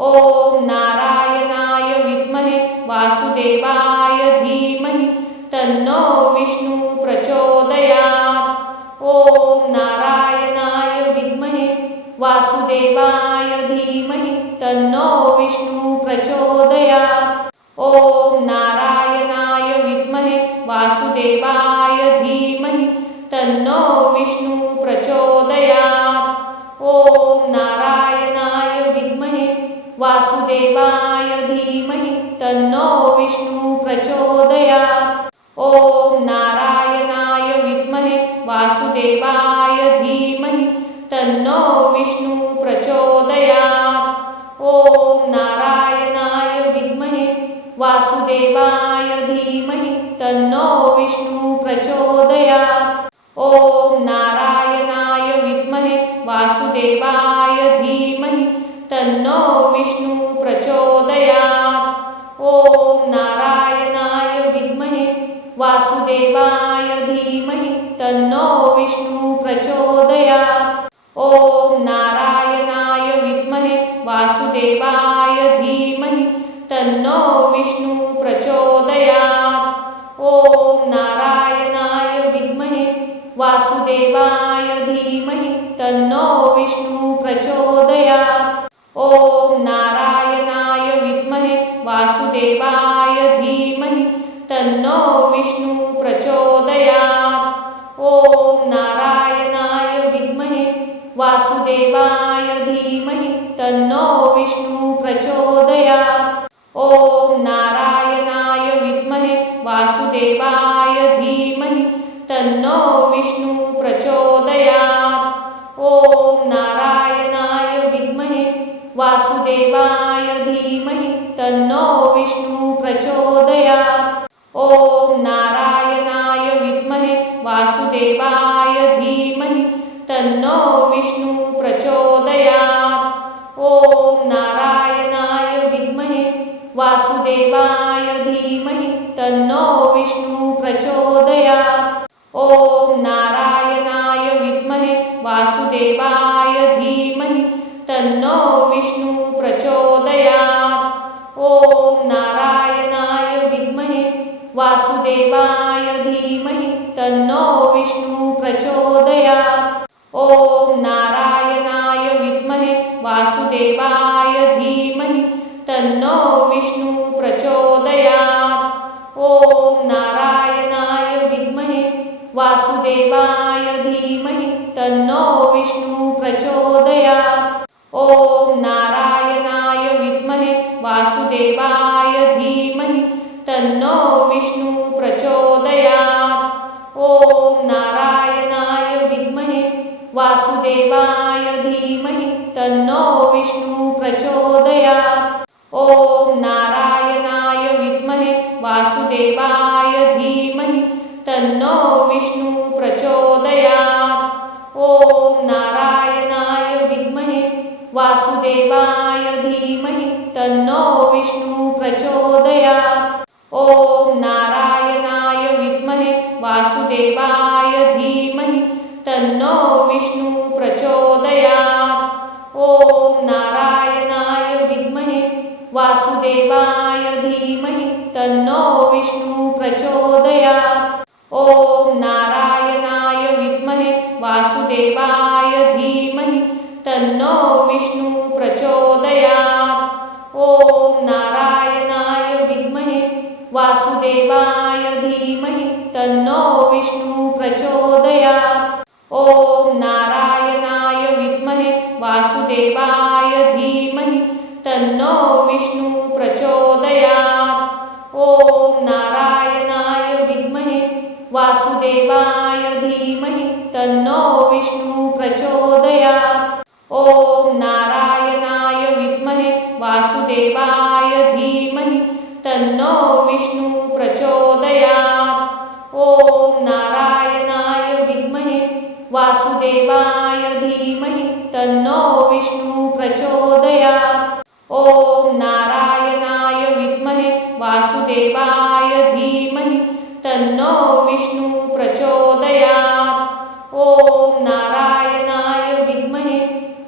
ओम नारायणाय विद्महे वासुदेवाय धीमहि तन्नो विष्णु प्रचोदयात्। ओम नारायणाय विद्महे वासुदेवाय धीमहि तन्नो विष्णु प्रचोदयात्। ओम नारायणाय विद्महे वासुदेवाय धीमहि तन्नो विष्णु प्रचोदयात्। ओम नारायणाय विद्महे वासुदेवाय धीमहि तन्नो विष्णु प्रचोदयात्। ओम नारायणाय विद्महे वासुदेवाय धीमहि तन्नो विष्णु प्रचोदयात्। ओम नारायणाय विद्महे वासुदेवाय धीमहि तन्नो विष्णु प्रचोदयात्। ओम नारायणाय विद्महे वासुदेवाय धीमहि तन्नो विष्णु प्रचोदयात्। ओम नारायणाय विद्महे वासुदेवाय धीमहि तन्नो विष्णु प्रचोदयात्। ओम नारायणाय विद्महे वासुदेवाय धीमहि तन्नो विष्णु प्रचोदयात्। ओम नारायणाय विद्महे वासुदेवाय धीमहि तन्नो विष्णु प्रचोदयात्। ओम नारायणाय विद्महे वासुदेवाय धीमहि तन्नो विष्णु प्रचोदयात्। ओम नारायणाय विद्महे वासुदेवाय धीमहि तन्नो विष्णु प्रचोदयात्। ओम नारायणाय विद्महे वासुदेवाय धीमहि तन्नो विष्णु प्रचोदयात्। ओम नारायणाय विद्महे वासुदेवाय धीमहि तन्नो विष्णु प्रचोदयात्। ओम नारायणाय विद्महे वासुदेवाय धीमहि तन्नो विष्णु प्रचोदयात्। ओम नारायणाय विद्महे वासुदेवाय धीमहि तन्नो विष्णु प्रचोदयात्। ओम नारायणाय विद्महे वासुदेवाय धीमहि तन्नो विष्णु प्रचोदयात्। ओम नारायणाय विद्महे वासुदेवाय धीमहि तन्नो विष्णु प्रचोदयात्। ओम नारायणाय विद्महे वासुदेवाय धीमहि तन्नो विष्णु प्रचोदयात्। ओम नारायणाय विद्महे वासुदेवाय धीमहि तन्नो विष्णु प्रचोदयात्। ओम नारायणाय विद्महे वासुदेवाय धीमहि तन्नो विष्णु प्रचोदयात्। ओम नारायणाय विद्महे वासुदेवाय धीमहि तन्नो विष्णु प्रचोदयात्। ओम नारायणाय विद्महे वासुदेवाय धीमहि तन्नो विष्णु प्रचोदयात्। ओम नारायणाय विद्महे वासुदेवाय धीमहि तन्नो विष्णु प्रचोदयात्। ओम नारायणाय विद्महे वासुदेवाय धीमहि तन्नो विष्णु प्रचोदयात्। ओम नारायणाय विद्महे वासुदेवाय धीमहि तन्नो विष्णु प्रचोदयात्। ओम नारायणाय विद्महे वासुदेवाय धीमहि तन्नो विष्णु प्रचोदयात्। ओम नारायणाय विद्महे वासुदेवाय धीमहि तन्नो विष्णु प्रचोदयात्। ओम नारायणाय विद्महे वासुदेवाय धीमहि तन्नो विष्णु प्रचोदयात्। ओम नारायणाय विद्महे वासुदेवाय धीमहि तन्नो विष्णु प्रचोदयात्। ओम वासुदेवाय धीमहि तन्नो विष्णु प्रचोदयात्। ओम नारायणाय विद्महे वासुदेवाय धीमहि तन्नो विष्णु प्रचोदयात्। ओम नारायणाय विद्महे वासुदेवाय धीमहि तन्नो विष्णु प्रचोदयात्। ओम नारायणाय विद्महे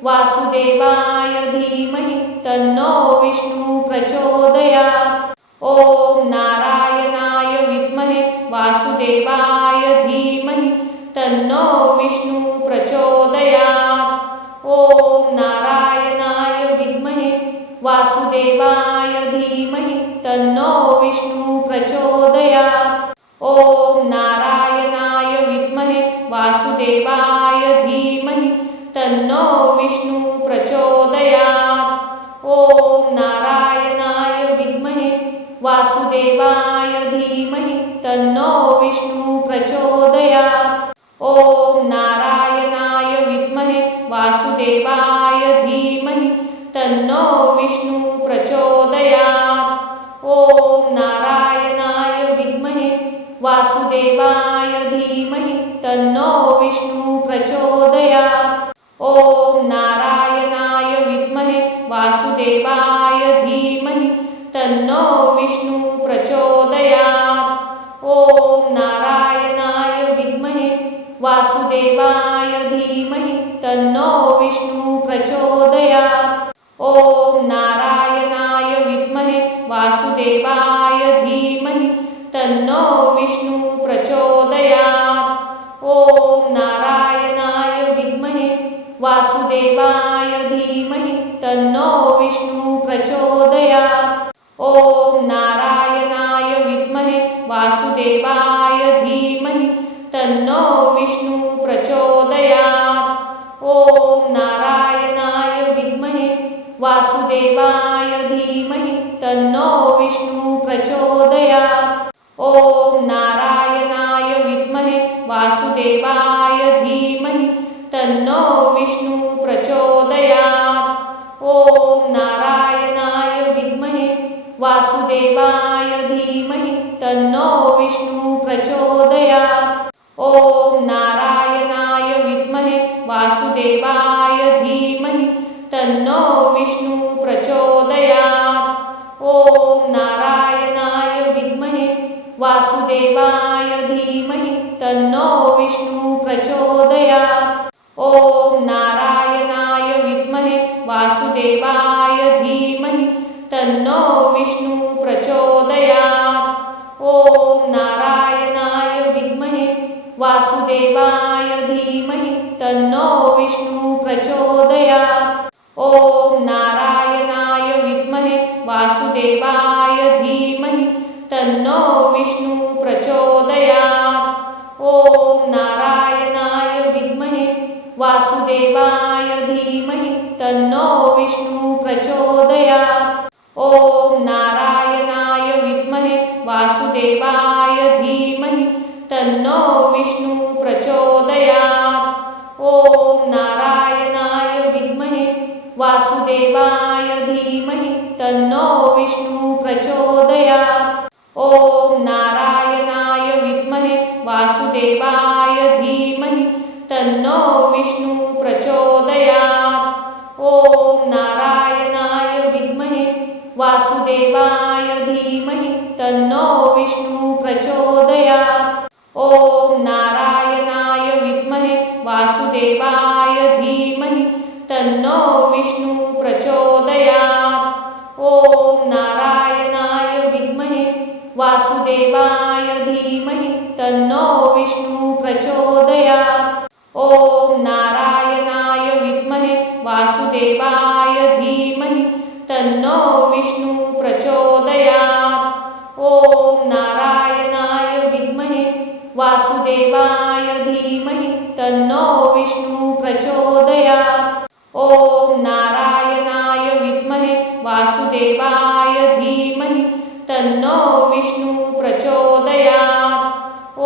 वासुदेवाय धीमहि तन्नो विष्णु प्रचोदयात्। ओम नारायणाय विद्महे वासुदेवाय धीमहि तन्नो विष्णु प्रचोदयात्। ओम नारायणाय विद्महे वासुदेवाय धीमहि तन्नो विष्णु प्रचोदयात्। ओम नारायणाय विद्महे वासुदेवाय धीमहि तन्नो विष्णु प्रचोदयात्। ओम नारायणाय विद्महे वासुदेवाय धीमहि तन्नो विष्णु प्रचोदयात्। ओम नारायणाय विद्महे वासुदेवाय धीमहि तन्नो विष्णु प्रचोदयात्। ओम नारायणाय विद्महे वासुदेवाय धीमहि तन्नो विष्णु प्रचोदयात्। ओम नारायणाय विद्महे वासुदेवाय धीमहि तन्नो विष्णु प्रचोदयात्। ओम नारायणाय विद्महे वासुदेवाय धीमहि तन्नो विष्णु प्रचोदयात्। ओम नारायणाय विद्महे वासुदेवाय धीमहि तन्नो विष्णु प्रचोदयात्। ओम नारायणाय विद्महे वासुदेवाय धीमहि तन्नो विष्णु प्रचोदयात्। ओम नारायणाय विद्महे वासुदेवाय धीमहि तन्नो विष्णु प्रचोदयात्। ओम नारायणाय विद्महे वासुदेवाय धीमहि तन्नो विष्णु प्रचोदयात्। ओम नारायणाय विद्महे वासुदेवाय धीमहि तन्नो विष्णु प्रचोदयात्। ओम नारायणाय विद्महे वासुदेवाय धीमहि तन्नो विष्णु प्रचोदयात्। ओम नारायणाय विद्महे वासुदेवाय धीमहि तन्नो विष्णु प्रचोदयात्। ओम नारायणाय विद्महे वासुदेवाय धीमहि तन्नो विष्णु प्रचोदयात्। ओम नारायणाय विद्महे वासुदेवाय धीमहि तन्नो विष्णु प्रचोदयात्। ओम नारायणाय विद्महे वासुदेवाय धीमहि तन्नो विष्णु प्रचोदयात्। ओम नारायणाय विद्महे वासुदेवाय धीमहि तन्नो विष्णु प्रचोदयात्। ओम नारायणाय विद्महे वासुदेवाय धीमहि तन्नो विष्णु प्रचोदयात्। ओम नारायणाय विद्महे वासुदेवाय धीमहि तन्नो विष्णु प्रचोदयात्। ओम नारायणाय विद्महे वासुदेवाय धीमहि तन्नो विष्णु प्रचोदयात्। ओम नारायणाय विद्महे वासुदेवाय धीमहि तन्नो विष्णु प्रचोदयात्। ओम नारायणाय विद्महे वासुदेवाय धीमहि तन्नो विष्णु प्रचोदयात्। ओम नारायणाय विद्महे वासुदेवाय धीमहि तन्नो विष्णु प्रचोदयात्। ओम नारायणाय विद्महे वासुदेवाय धीमहि तन्नो विष्णु प्रचोदयात्। ओम नारायणाय विद्महे वासुदेवाय धीमहि तन्नो विष्णु प्रचोदयात्। ओम नारायणाय विद्महे वासुदेवाय धीमहि तन्नो विष्णु प्रचोदयात्। ओम नारायणाय विद्महे वासुदेवाय धीमहि तन्नो विष्णु प्रचोदयात्।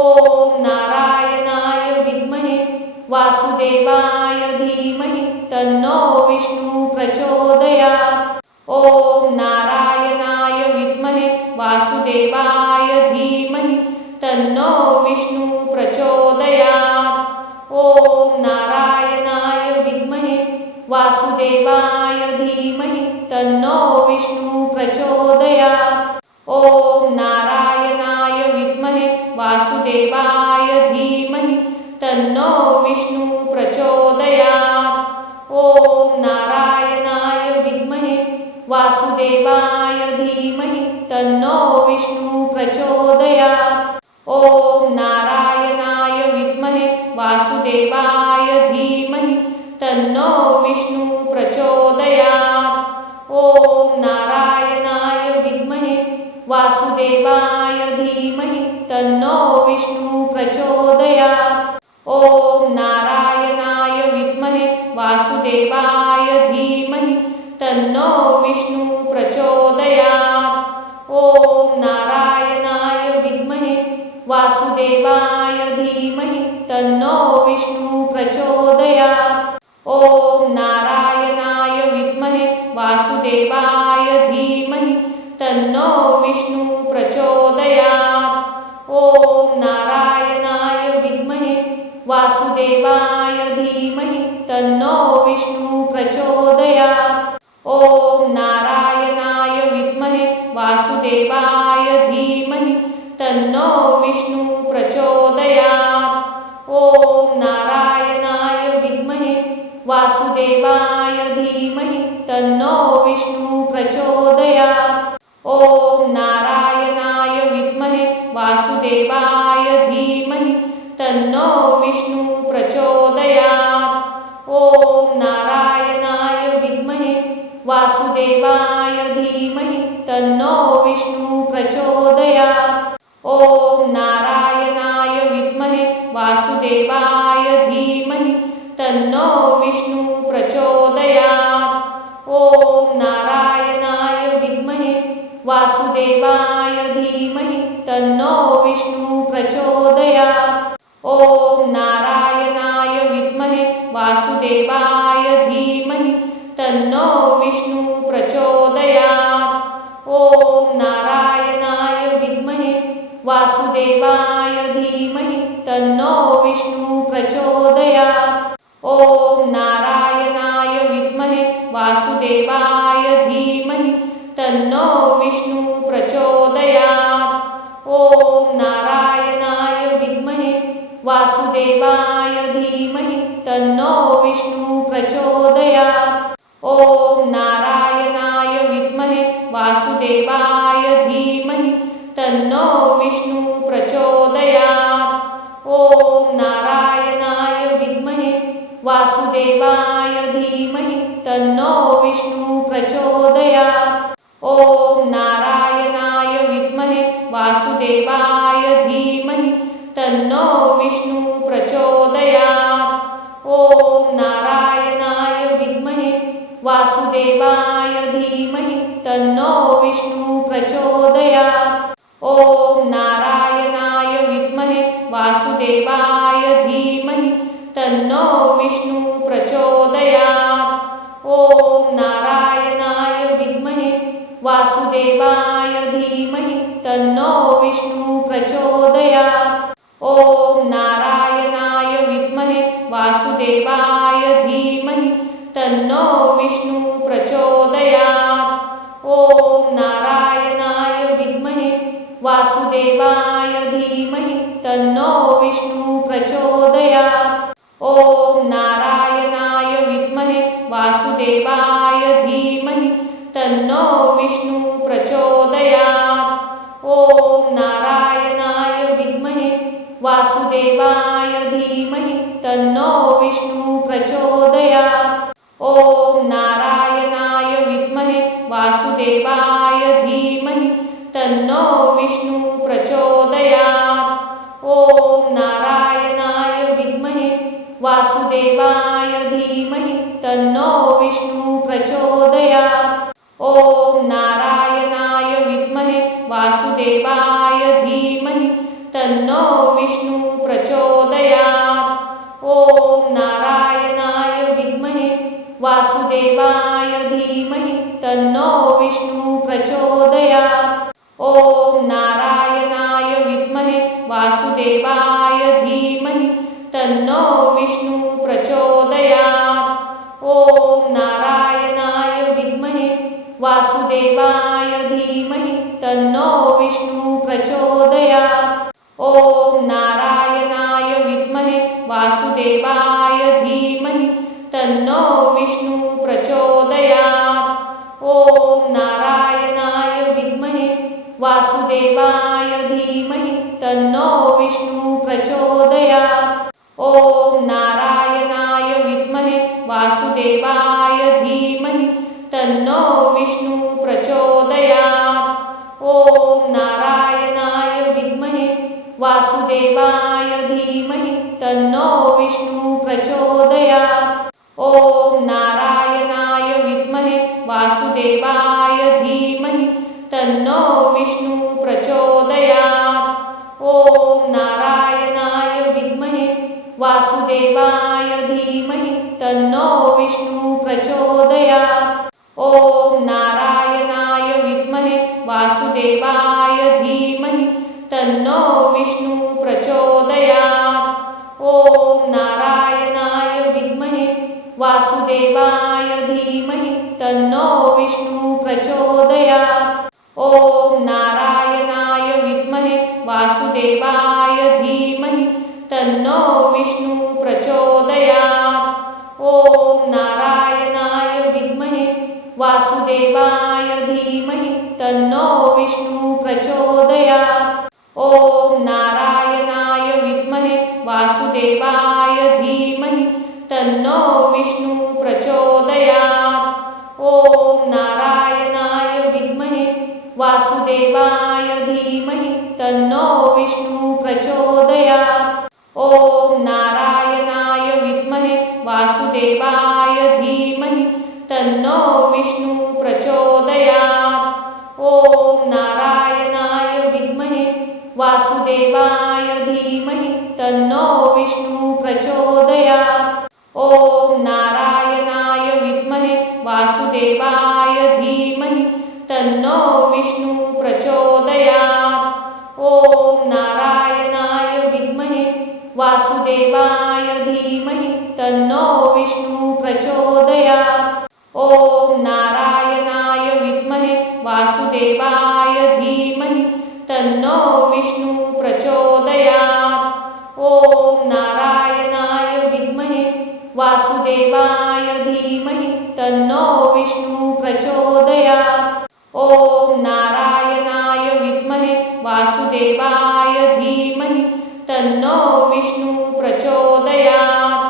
ओम नारायणाय विद्महे वासुदेवाय धीमहि तन्नो विष्णु प्रचोदयात्। ओम नारायणाय विद्महे वासुदेवाय धीमहि तन्नो विष्णु प्रचोदयात्। ओम नारायणाय विद्महे वासुदेवाय धीमहि तन्नो विष्णु प्रचोदयात्। ओम नारायणाय विद्महे वासुदेवाय धीमहि तन्नो विष्णु प्रचोदयात्। ओम नारायणाय विद्महे वासुदेवाय धीमहि तन्नो विष्णु प्रचोदयात्। ओम नारायणाय विद्महे वासुदेवाय धीमहि तन्नो विष्णु प्रचोदयात्। ओम नारायणाय विद्महे वासुदेवाय धीमहि तन्नो विष्णु प्रचोदयात्। ओम नारायणाय विद्महे वासुदेवाय धीमहि तन्नो विष्णु प्रचोदयात्। ओम नारायणाय विद्महे वासुदेवाय धीमहि तन्नो विष्णु प्रचोदयात्। ओम नारायणाय विद्महे वासुदेवाय धीमहि तन्नो विष्णु प्रचोदयात्। ओम नारायणाय विद्महे वासुदेवाय धीमहि तन्नो विष्णु प्रचोदयात्। ओम नारायणाय विद्महे वासुदेवाय धीमहि तन्नो विष्णु प्रचोदयात्। ओम नारायणाय विद्महे वासुदेवाय धीमहि तन्नो विष्णु प्रचोदयात्। ओम नारायणाय विद्महे वासुदेवाय धीमहि तन्नो विष्णु प्रचोदयात्। ओम नारायणाय विद्महे वासुदेवाय धीमहि तन्नो विष्णु प्रचोदयात्। ओम नारायणाय विद्महे वासुदेवाय धीमहि तन्नो विष्णु प्रचोदयात्। ओम नारायणाय विद्महे वासुदेवाय धीमहि तन्नो विष्णु प्रचोदयात्। ओम नारायणाय विद्महे वासुदेवाय धीमहि तन्नो विष्णु प्रचोदयात्। ओम नारायणाय विद्महे वासुदेवाय धीमहि तन्नो विष्णु प्रचोदयात्। ओम नारायणाय विद्महे वासुदेवाय धीमहि तन्नो विष्णु प्रचोदयात्। ओम नारायणाय विद्महे वासुदेवाय धीमहि तन्नो विष्णु प्रचोदयात्। ओम नारायणाय विद्महे वासुदेवाय धीमहि तन्नो विष्णु प्रचोदयात्। ओम नारायणाय विद्महे वासुदेवाय धीमहि तन्नो विष्णु प्रचोदयात्। ओम नारायणाय विद्महे वासुदेवाय धीमहि तन्नो विष्णु प्रचोदयात्। ओम नारायणाय विद्महे वासुदेवाय धीमहि तन्नो विष्णु प्रचोदयात्। ओम नारायणाय विद्महे वासुदेवाय धीमहि तन्नो विष्णु प्रचोदयात्। ओम नारायणाय विद्महे वासुदेवाय धीमहि तन्नो विष्णु प्रचोदयात्। ओम नारायणाय विद्महे वासुदेवाय धीमहि तन्नो विष्णु प्रचोदयात्। ओम नारायणाय विद्महे वासुदेवाय धीमहि तन्नो विष्णु प्रचोदयात्। ओम नारायणाय विद्महे वासुदेवाय धीमहि तन्नो विष्णु प्रचोदयात्। ओम नारायणाय विद्महे वासुदेवाय धीमहि तन्नो विष्णु प्रचोदयात्। ओम नारायणाय विद्महे वासुदेवाय धीमहि तन्नो विष्णु प्रचोदयात्। ओम नारायणाय विद्महे वासुदेवाय धीमहि तन्नो विष्णु प्रचोदयात्। ओम नारायणाय विद्महे वासुदेवाय धीमहि तन्नो विष्णु प्रचोदयात्। ओम नारायणाय विद्महे वासुदेवाय धीमहि तन्नो विष्णु प्रचोदयात्। ओम नारायणाय विद्महे वासुदेवाय धीमहि तन्नो विष्णु प्रचोदयात्। ओम नारायणाय विद्महे वासुदेवाय धीमहि तन्नो विष्णु प्रचोदयात्। ओम नारायणाय विद्महे वासुदेवाय धीमहि तन्नो विष्णु प्रचोदयात्। ओम नारायणाय विद्महे वासुदेवाय धीमहि तन्नो विष्णु प्रचोदयात्। ओम नारायणाय विद्महे वासुदेवाय धीमहि तन्नो विष्णु प्रचोदयात्। ओम नारायणाय विद्महे वासुदेवाय धीमहि तन्नो विष्णु प्रचोदयात्। ओम नारायणाय विद्महे वासुदेवाय धीमहि तन्नो विष्णु प्रचोदयात्। ओम नारायणाय विद्महे वासुदेवाय धीमहि तन्नो विष्णु प्रचोदयात्। ओम नारायणाय विद्महे वासुदेवाय धीमहि तन्नो विष्णु प्रचोदयात्। ओम नारायणाय विद्महे वासुदेवाय धीमहि तन्नो विष्णु प्रचोदयात्। ओम नारायणाय विद्महे वासुदेवाय धीमहि तन्नो विष्णु प्रचोदयात्। ओम नारायणाय विद्महे वासुदेवाय धीमहि तन्नो विष्णु प्रचोदयात्। ओम नारायणाय विद्महे वासुदेवाय धीमहि तन्नो विष्णु प्रचोदयात्। ओम नारायणाय विद्महे वासुदेवाय धीमहि तन्नो विष्णु प्रचोदयात्। ओम नारायणाय विद्महे वासुदेवाय धीमहि तन्नो विष्णु प्रचोदयात्। ओम नारायणाय विद्महे वासुदेवाय धीमहि तन्नो विष्णु प्रचोदयात्। ओम नारायणाय विद्महे वासुदेवाय धीमहि तन्नो विष्णु प्रचोदयात्। ओम नारायणाय विद्महे वासुदेवाय धीमहि तन्नो विष्णु प्रचोदयात्। ओम नारायणाय विद्महे वासुदेवाय धीमहि तन्नो विष्णु प्रचोदयात्। ओम नारायणाय विद्महे वासुदेवाय धीमहि तन्नो विष्णु प्रचोदयात्। ओम नारायणाय विद्महे वासुदेवाय धीमहि तन्नो विष्णु प्रचोदयात्।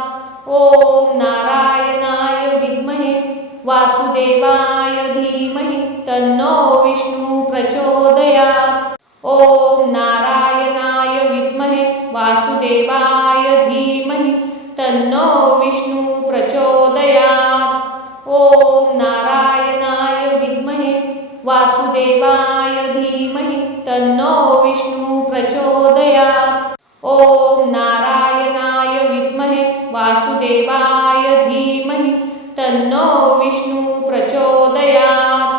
ओम नारायणाय विद्महे वासुदेवाय धीमहि तन्नो विष्णु प्रचोदयात्। ओम नारायणाय विद्महे वासुदेवाय धीमहि तन्नो विष्णु प्रचोदयात्। ओम नारायणाय विद्महे वासुदेवाय धीमहि तन्नो विष्णु प्रचोदयात्। ओम नारायणाय विद्महे वासुदेवाय धीमहि तन्नो विष्णु प्रचोदयात्।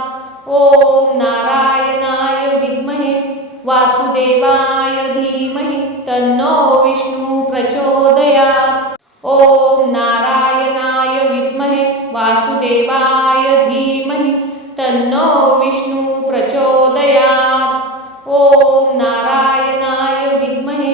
ओम नारायणाय विद्महे वासुदेवाय धीमहि तन्नो विष्णु प्रचोदयात्। ओम नारायणाय विद्महे वासुदेवाय धीमहि तन्नो विष्णु प्रचोदयात्। ओम नारायणाय विद्महे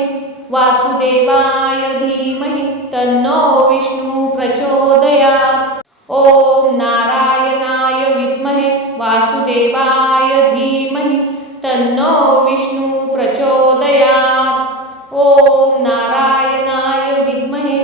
वासुदेवाय धीमहि तन्नो विष्णु प्रचोदयात्। ओम नारायणाय विद्महे वासुदेवाय धीमहि तन्नो विष्णु प्रचोदयात्। ओम नारायणाय विद्महे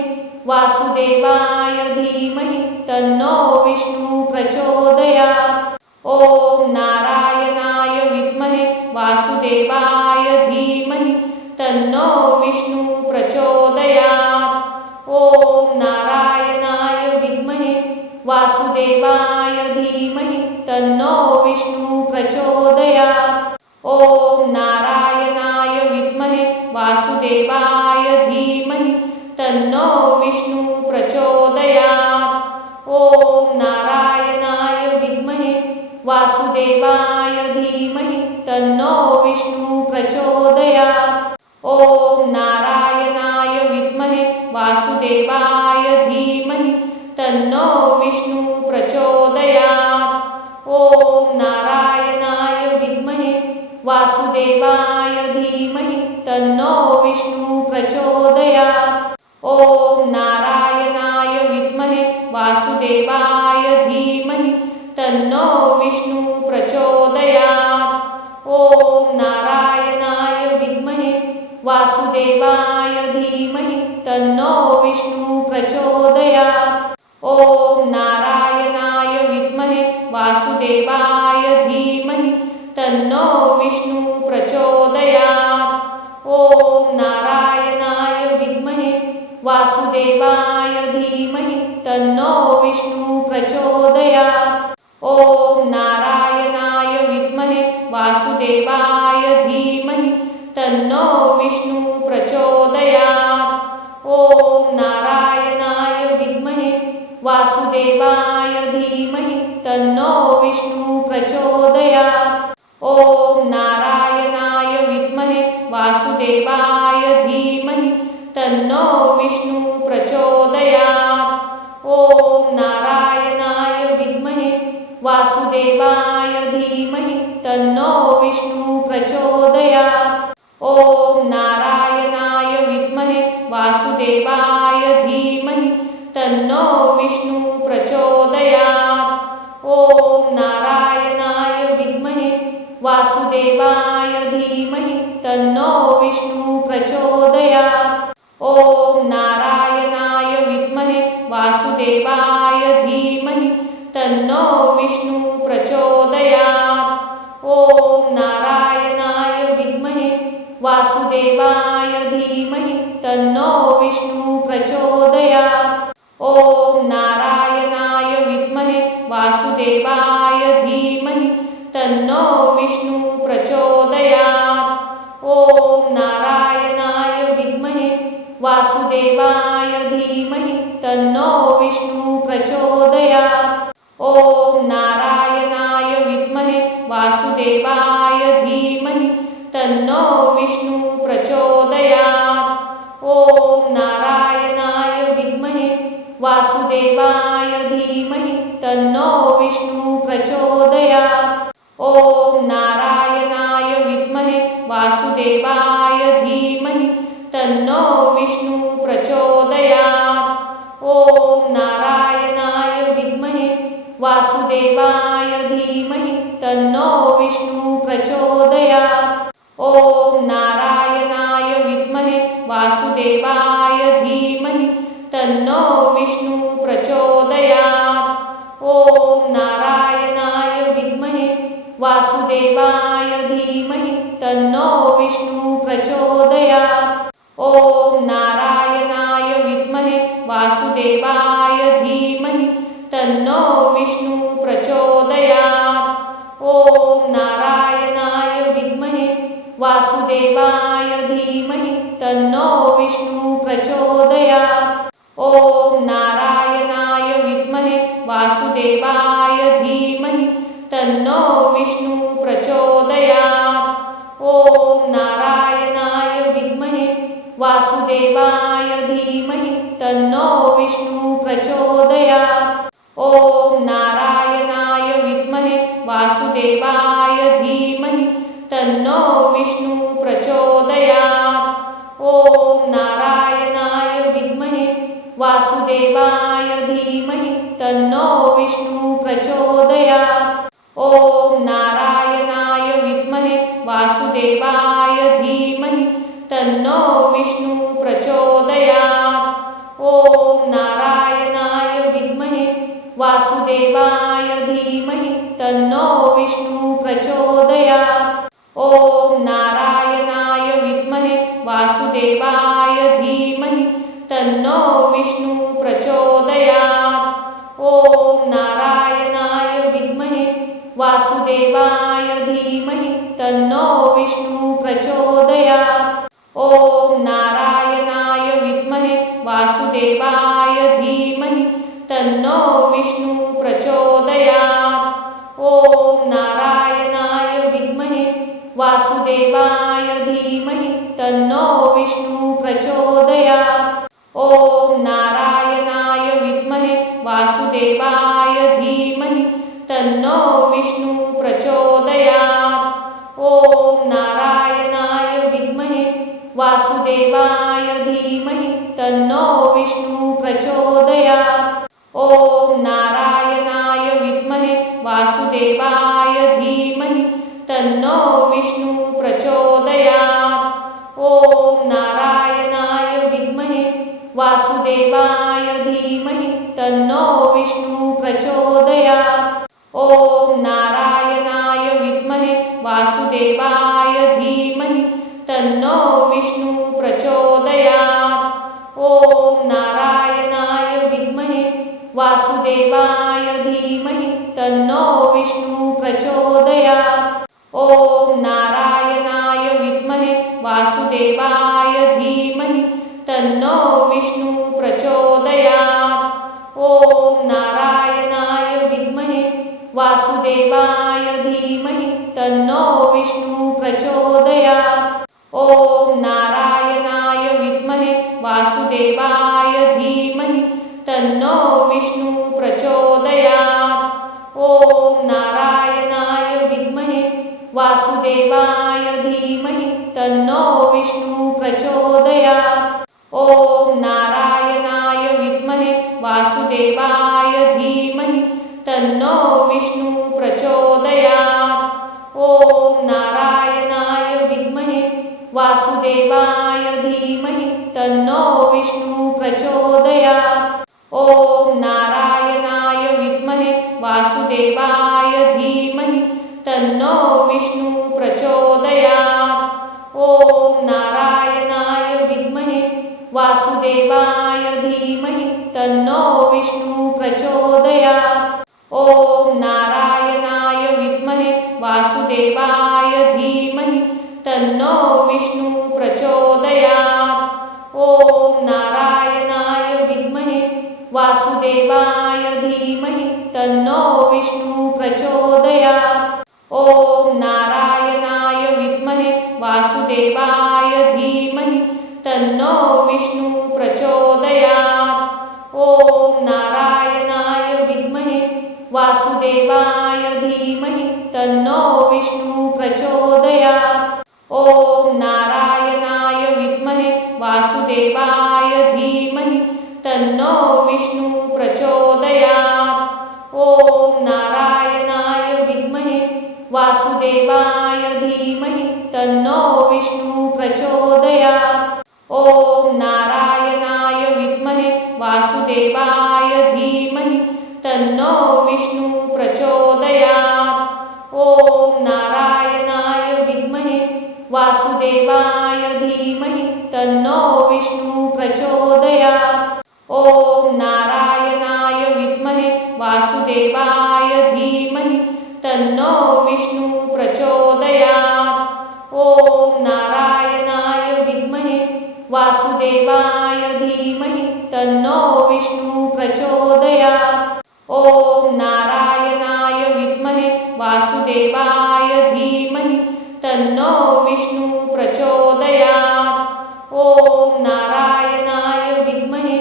वासुदेवाय धीमहि तन्नो विष्णु प्रचोदयात्। ओम नारायणाय विद्महे वासुदेवाय धीमहि तन्नो विष्णु प्रचोदयात्। ओम नारायणाय विद्महे वासुदेवाय धीमहि तन्नो विष्णु प्रचोदयात्। ओम नारायणाय विद्महे वासुदेवाय धीमहि तन्नो विष्णु प्रचोदयात्। ओम वासुदेवाय धीमहि तन्नो विष्णु प्रचोदयात्। ओम नारायणाय विद्महे वासुदेवाय धीमहि तन्नो विष्णु प्रचोदयात्। ओम नारायणाय विद्महे वासुदेवाय धीमहि तन्नो विष्णु प्रचोदयात्। ओम नारायणाय विद्महे वासुदेवाय धीमहि तन्नो विष्णु प्रचोदयात्। ओम नारायणाय विद्महे वासुदेवाय धीमहि तन्नो विष्णु प्रचोदयात्। ओम नारायणाय विद्महे वासुदेवाय धीमहि तन्नो विष्णु प्रचोदयात्। ओम नारायणाय विद्महे वासुदेवाय धीमहि तन्नो विष्णु प्रचोदयात्। ओम नारायणाय विद्महे वासुदेवाय धीमहि तन्नो विष्णु प्रचोदयात्। ओम नारायणाय विद्महे वासुदेवाय धीमहि तन्नो विष्णु प्रचोदयात्। ओम नारायणाय विद्महे वासुदेवाय धीमहि तन्नो विष्णु प्रचोदयात्। ओम नारायणाय विद्महे वासुदेवाय धीमहि तन्नो विष्णु प्रचोदयात्। ओम नारायणाय विद्महे वासुदेवाय धीमहि तन्नो विष्णु प्रचोदयात्। ओम नारायणाय विद्महे वासुदेवाय धीमहि तन्नो विष्णु प्रचोदयात्। ओम नारायणाय विद्महे वासुदेवाय धीमहि तन्नो विष्णु प्रचोदयात्। ओम नारायणाय विद्महे वासुदेवाय धीमहि तन्नो विष्णु प्रचोदयात्। ओम नारायणाय विद्महे वासुदेवाय धीमहि तन्नो विष्णु प्रचोदयात्। ओम नारायणाय विद्महे वासुदेवाय धीमहि तन्नो विष्णु प्रचोदयात्। ओम नारायणाय विद्महे वासुदेवाय धीमहि तन्नो विष्णु प्रचोदयात्। ओम नारायणाय विद्महे वासुदेवाय धीमहि तन्नो विष्णु प्रचोदयात्। ओम नारायणाय विद्महे वासुदेवाय धीमहि तन्नो विष्णु प्रचोदयात्। ओम नारायणाय विद्महे वासुदेवाय धीमहि तन्नो विष्णु प्रचोदयात्। ओम नारायणाय विद्महे वासुदेवाय धीमहि तन्नो विष्णु प्रचोदयात्। ओम नारायणाय विद्महे वासुदेवाय धीमहि तन्नो विष्णु प्रचोदयात्। ओम नारायणाय विद्महे वासुदेवाय धीमहि तन्नो विष्णु प्रचोदयात्। ओम नारायणाय विद्महे वासुदेवाय धीमहि तन्नो विष्णु प्रचोदयात्। ओम नारायणाय विद्महे वासुदेवाय धीमहि तन्नो विष्णु प्रचोदयात्। ओम नारायणाय विद्महे वासुदेवाय धीमहि तन्नो विष्णु प्रचोदयात्। ओम नारायणाय विद्महे वासुदेवाय धीमहि तन्नो विष्णु प्रचोदयात्। ओम नारायणाय विद्महे वासुदेवाय धीमहि तन्नो विष्णु प्रचोदयात्। ओम नारायणाय विद्महे वासुदेवाय धीमहि तन्नो विष्णु प्रचोदयात्। ओम नारायणाय विद्महे वासुदेवाय धीमहि तन्नो विष्णु प्रचोदयात्। ओम नारायणाय विद्महे वासुदेवाय धीमहि तन्नो विष्णु प्रचोदयात्। ओम नारायणाय विद्महे वासुदेवाय धीमहि तन्नो विष्णु प्रचोदयात्। ओम नारायणाय विद्महे वासुदेवाय धीमहि तन्नो विष्णु प्रचोदयात्। ओम वासुदेवाय धीमहि तन्नो विष्णु प्रचोदयात्। ओम नारायणाय विद्महे वासुदेवाय धीमहि तन्नो विष्णु प्रचोदयात्। ओम नारायणाय विद्महे वासुदेवाय धीमहि तन्नो विष्णु प्रचोदयात्। ओम नारायणाय विद्महे वासुदेवाय धीमहि तन्नो विष्णु प्रचोदयात्। ओम नारायणाय विद्महे वासुदेवाय धीमहि तन्नो विष्णु प्रचोदयात्। ओम नारायणाय विद्महे वासुदेवाय धीमहि तन्नो विष्णु प्रचोदयात्। ओम नारायणाय विद्महे वासुदेवाय धीमहि तन्नो विष्णु प्रचोदयात्। ओम नारायणाय विद्महे वासुदेवाय धीमहि तन्नो विष्णु प्रचोदयात्। ओम नारायणाय विद्महे वासुदेवाय धीमहि तन्नो विष्णु प्रचोदयात्। ओम नारायणाय विद्महे वासुदेवाय धीमहि तन्नो विष्णु प्रचोदयात्। ओम नारायणाय विद्महे वासुदेवाय धीमहि तन्नो विष्णु प्रचोदयात्। ओम नारायणाय विद्महे वासुदेवाय धीमहि तन्नो विष्णु प्रचोदयात्। ओम नारायणाय विद्महे वासुदेवाय धीमहि तन्नो विष्णु प्रचोदयात्। ओम नारायणाय विद्महे वासुदेवाय धीमहि तन्नो विष्णु प्रचोदयात्। ओम नारायणाय विद्महे वासुदेवाय धीमहि तन्नो विष्णु प्रचोदयात्। ओम नारायणाय विद्महे वासुदेवाय धीमहि तन्नो विष्णु प्रचोदयात्। ओम नारायणाय विद्महे वासुदेवाय धीमहि तन्नो विष्णु प्रचोदयात्। ओम नारायणाय विद्महे वासुदेवाय धीमहि तन्नो विष्णु प्रचोदयात्। ओम नारायणाय विद्महे वासुदेवाय धीमहि तन्नो विष्णु प्रचोदयात्। ओम नारायणाय विद्महे वासुदेवाय धीमहि तन्नो विष्णु प्रचोदयात्। ओम नारायणाय विद्महे वासुदेवाय धीमहि तन्नो विष्णु प्रचोदयात्। ओम नारायणाय विद्महे वासुदेवाय धीमहि तन्नो विष्णु प्रचोदयात्। ओम नारायणाय विद्महे वासुदेवाय धीमहि तन्नो विष्णु प्रचोदयात्। ओम नारायणाय विद्महे वासुदेवाय धीमहि तन्नो विष्णु प्रचोदयात्। ओम नारायणाय विद्महे वासुदेवाय धीमहि तन्नो विष्णु प्रचोदयात्। ओम नारायणाय विद्महे वासुदेवाय धीमहि तन्नो विष्णु प्रचोदयात्। ओम नारायणाय विद्महे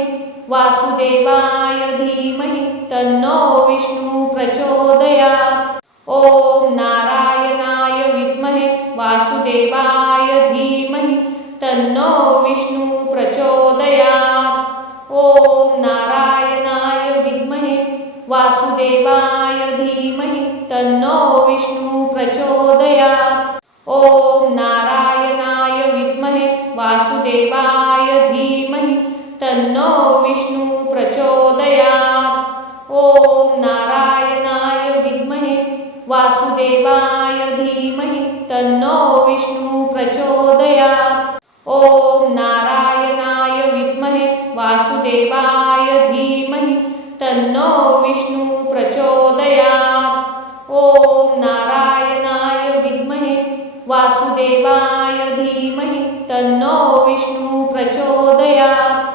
वासुदेवाय धीमहि तन्नो विष्णु प्रचोदयात्। ओम नारायणाय विद्महे वासुदेवाय धीमहि तन्नो विष्णु प्रचोदयात्। ओम नारायणाय विद्महे वासुदेवाय धीमहि तन्नो विष्णु प्रचोदयात्। ओम नारायणाय विद्महे वासुदेवाय धीमहि तन्नो विष्णु प्रचोदयात्। ओम नारायणाय विद्महे वासुदेवाय धीमहि तन्नो विष्णु प्रचोदयात्। ओम नारायणाय विद्महे वासुदेवाय धीमहि तन्नो विष्णु प्रचोदयात्। ओम नारायणाय विद्महे वासुदेवाय धीमहि तन्नो विष्णु प्रचोदयात्।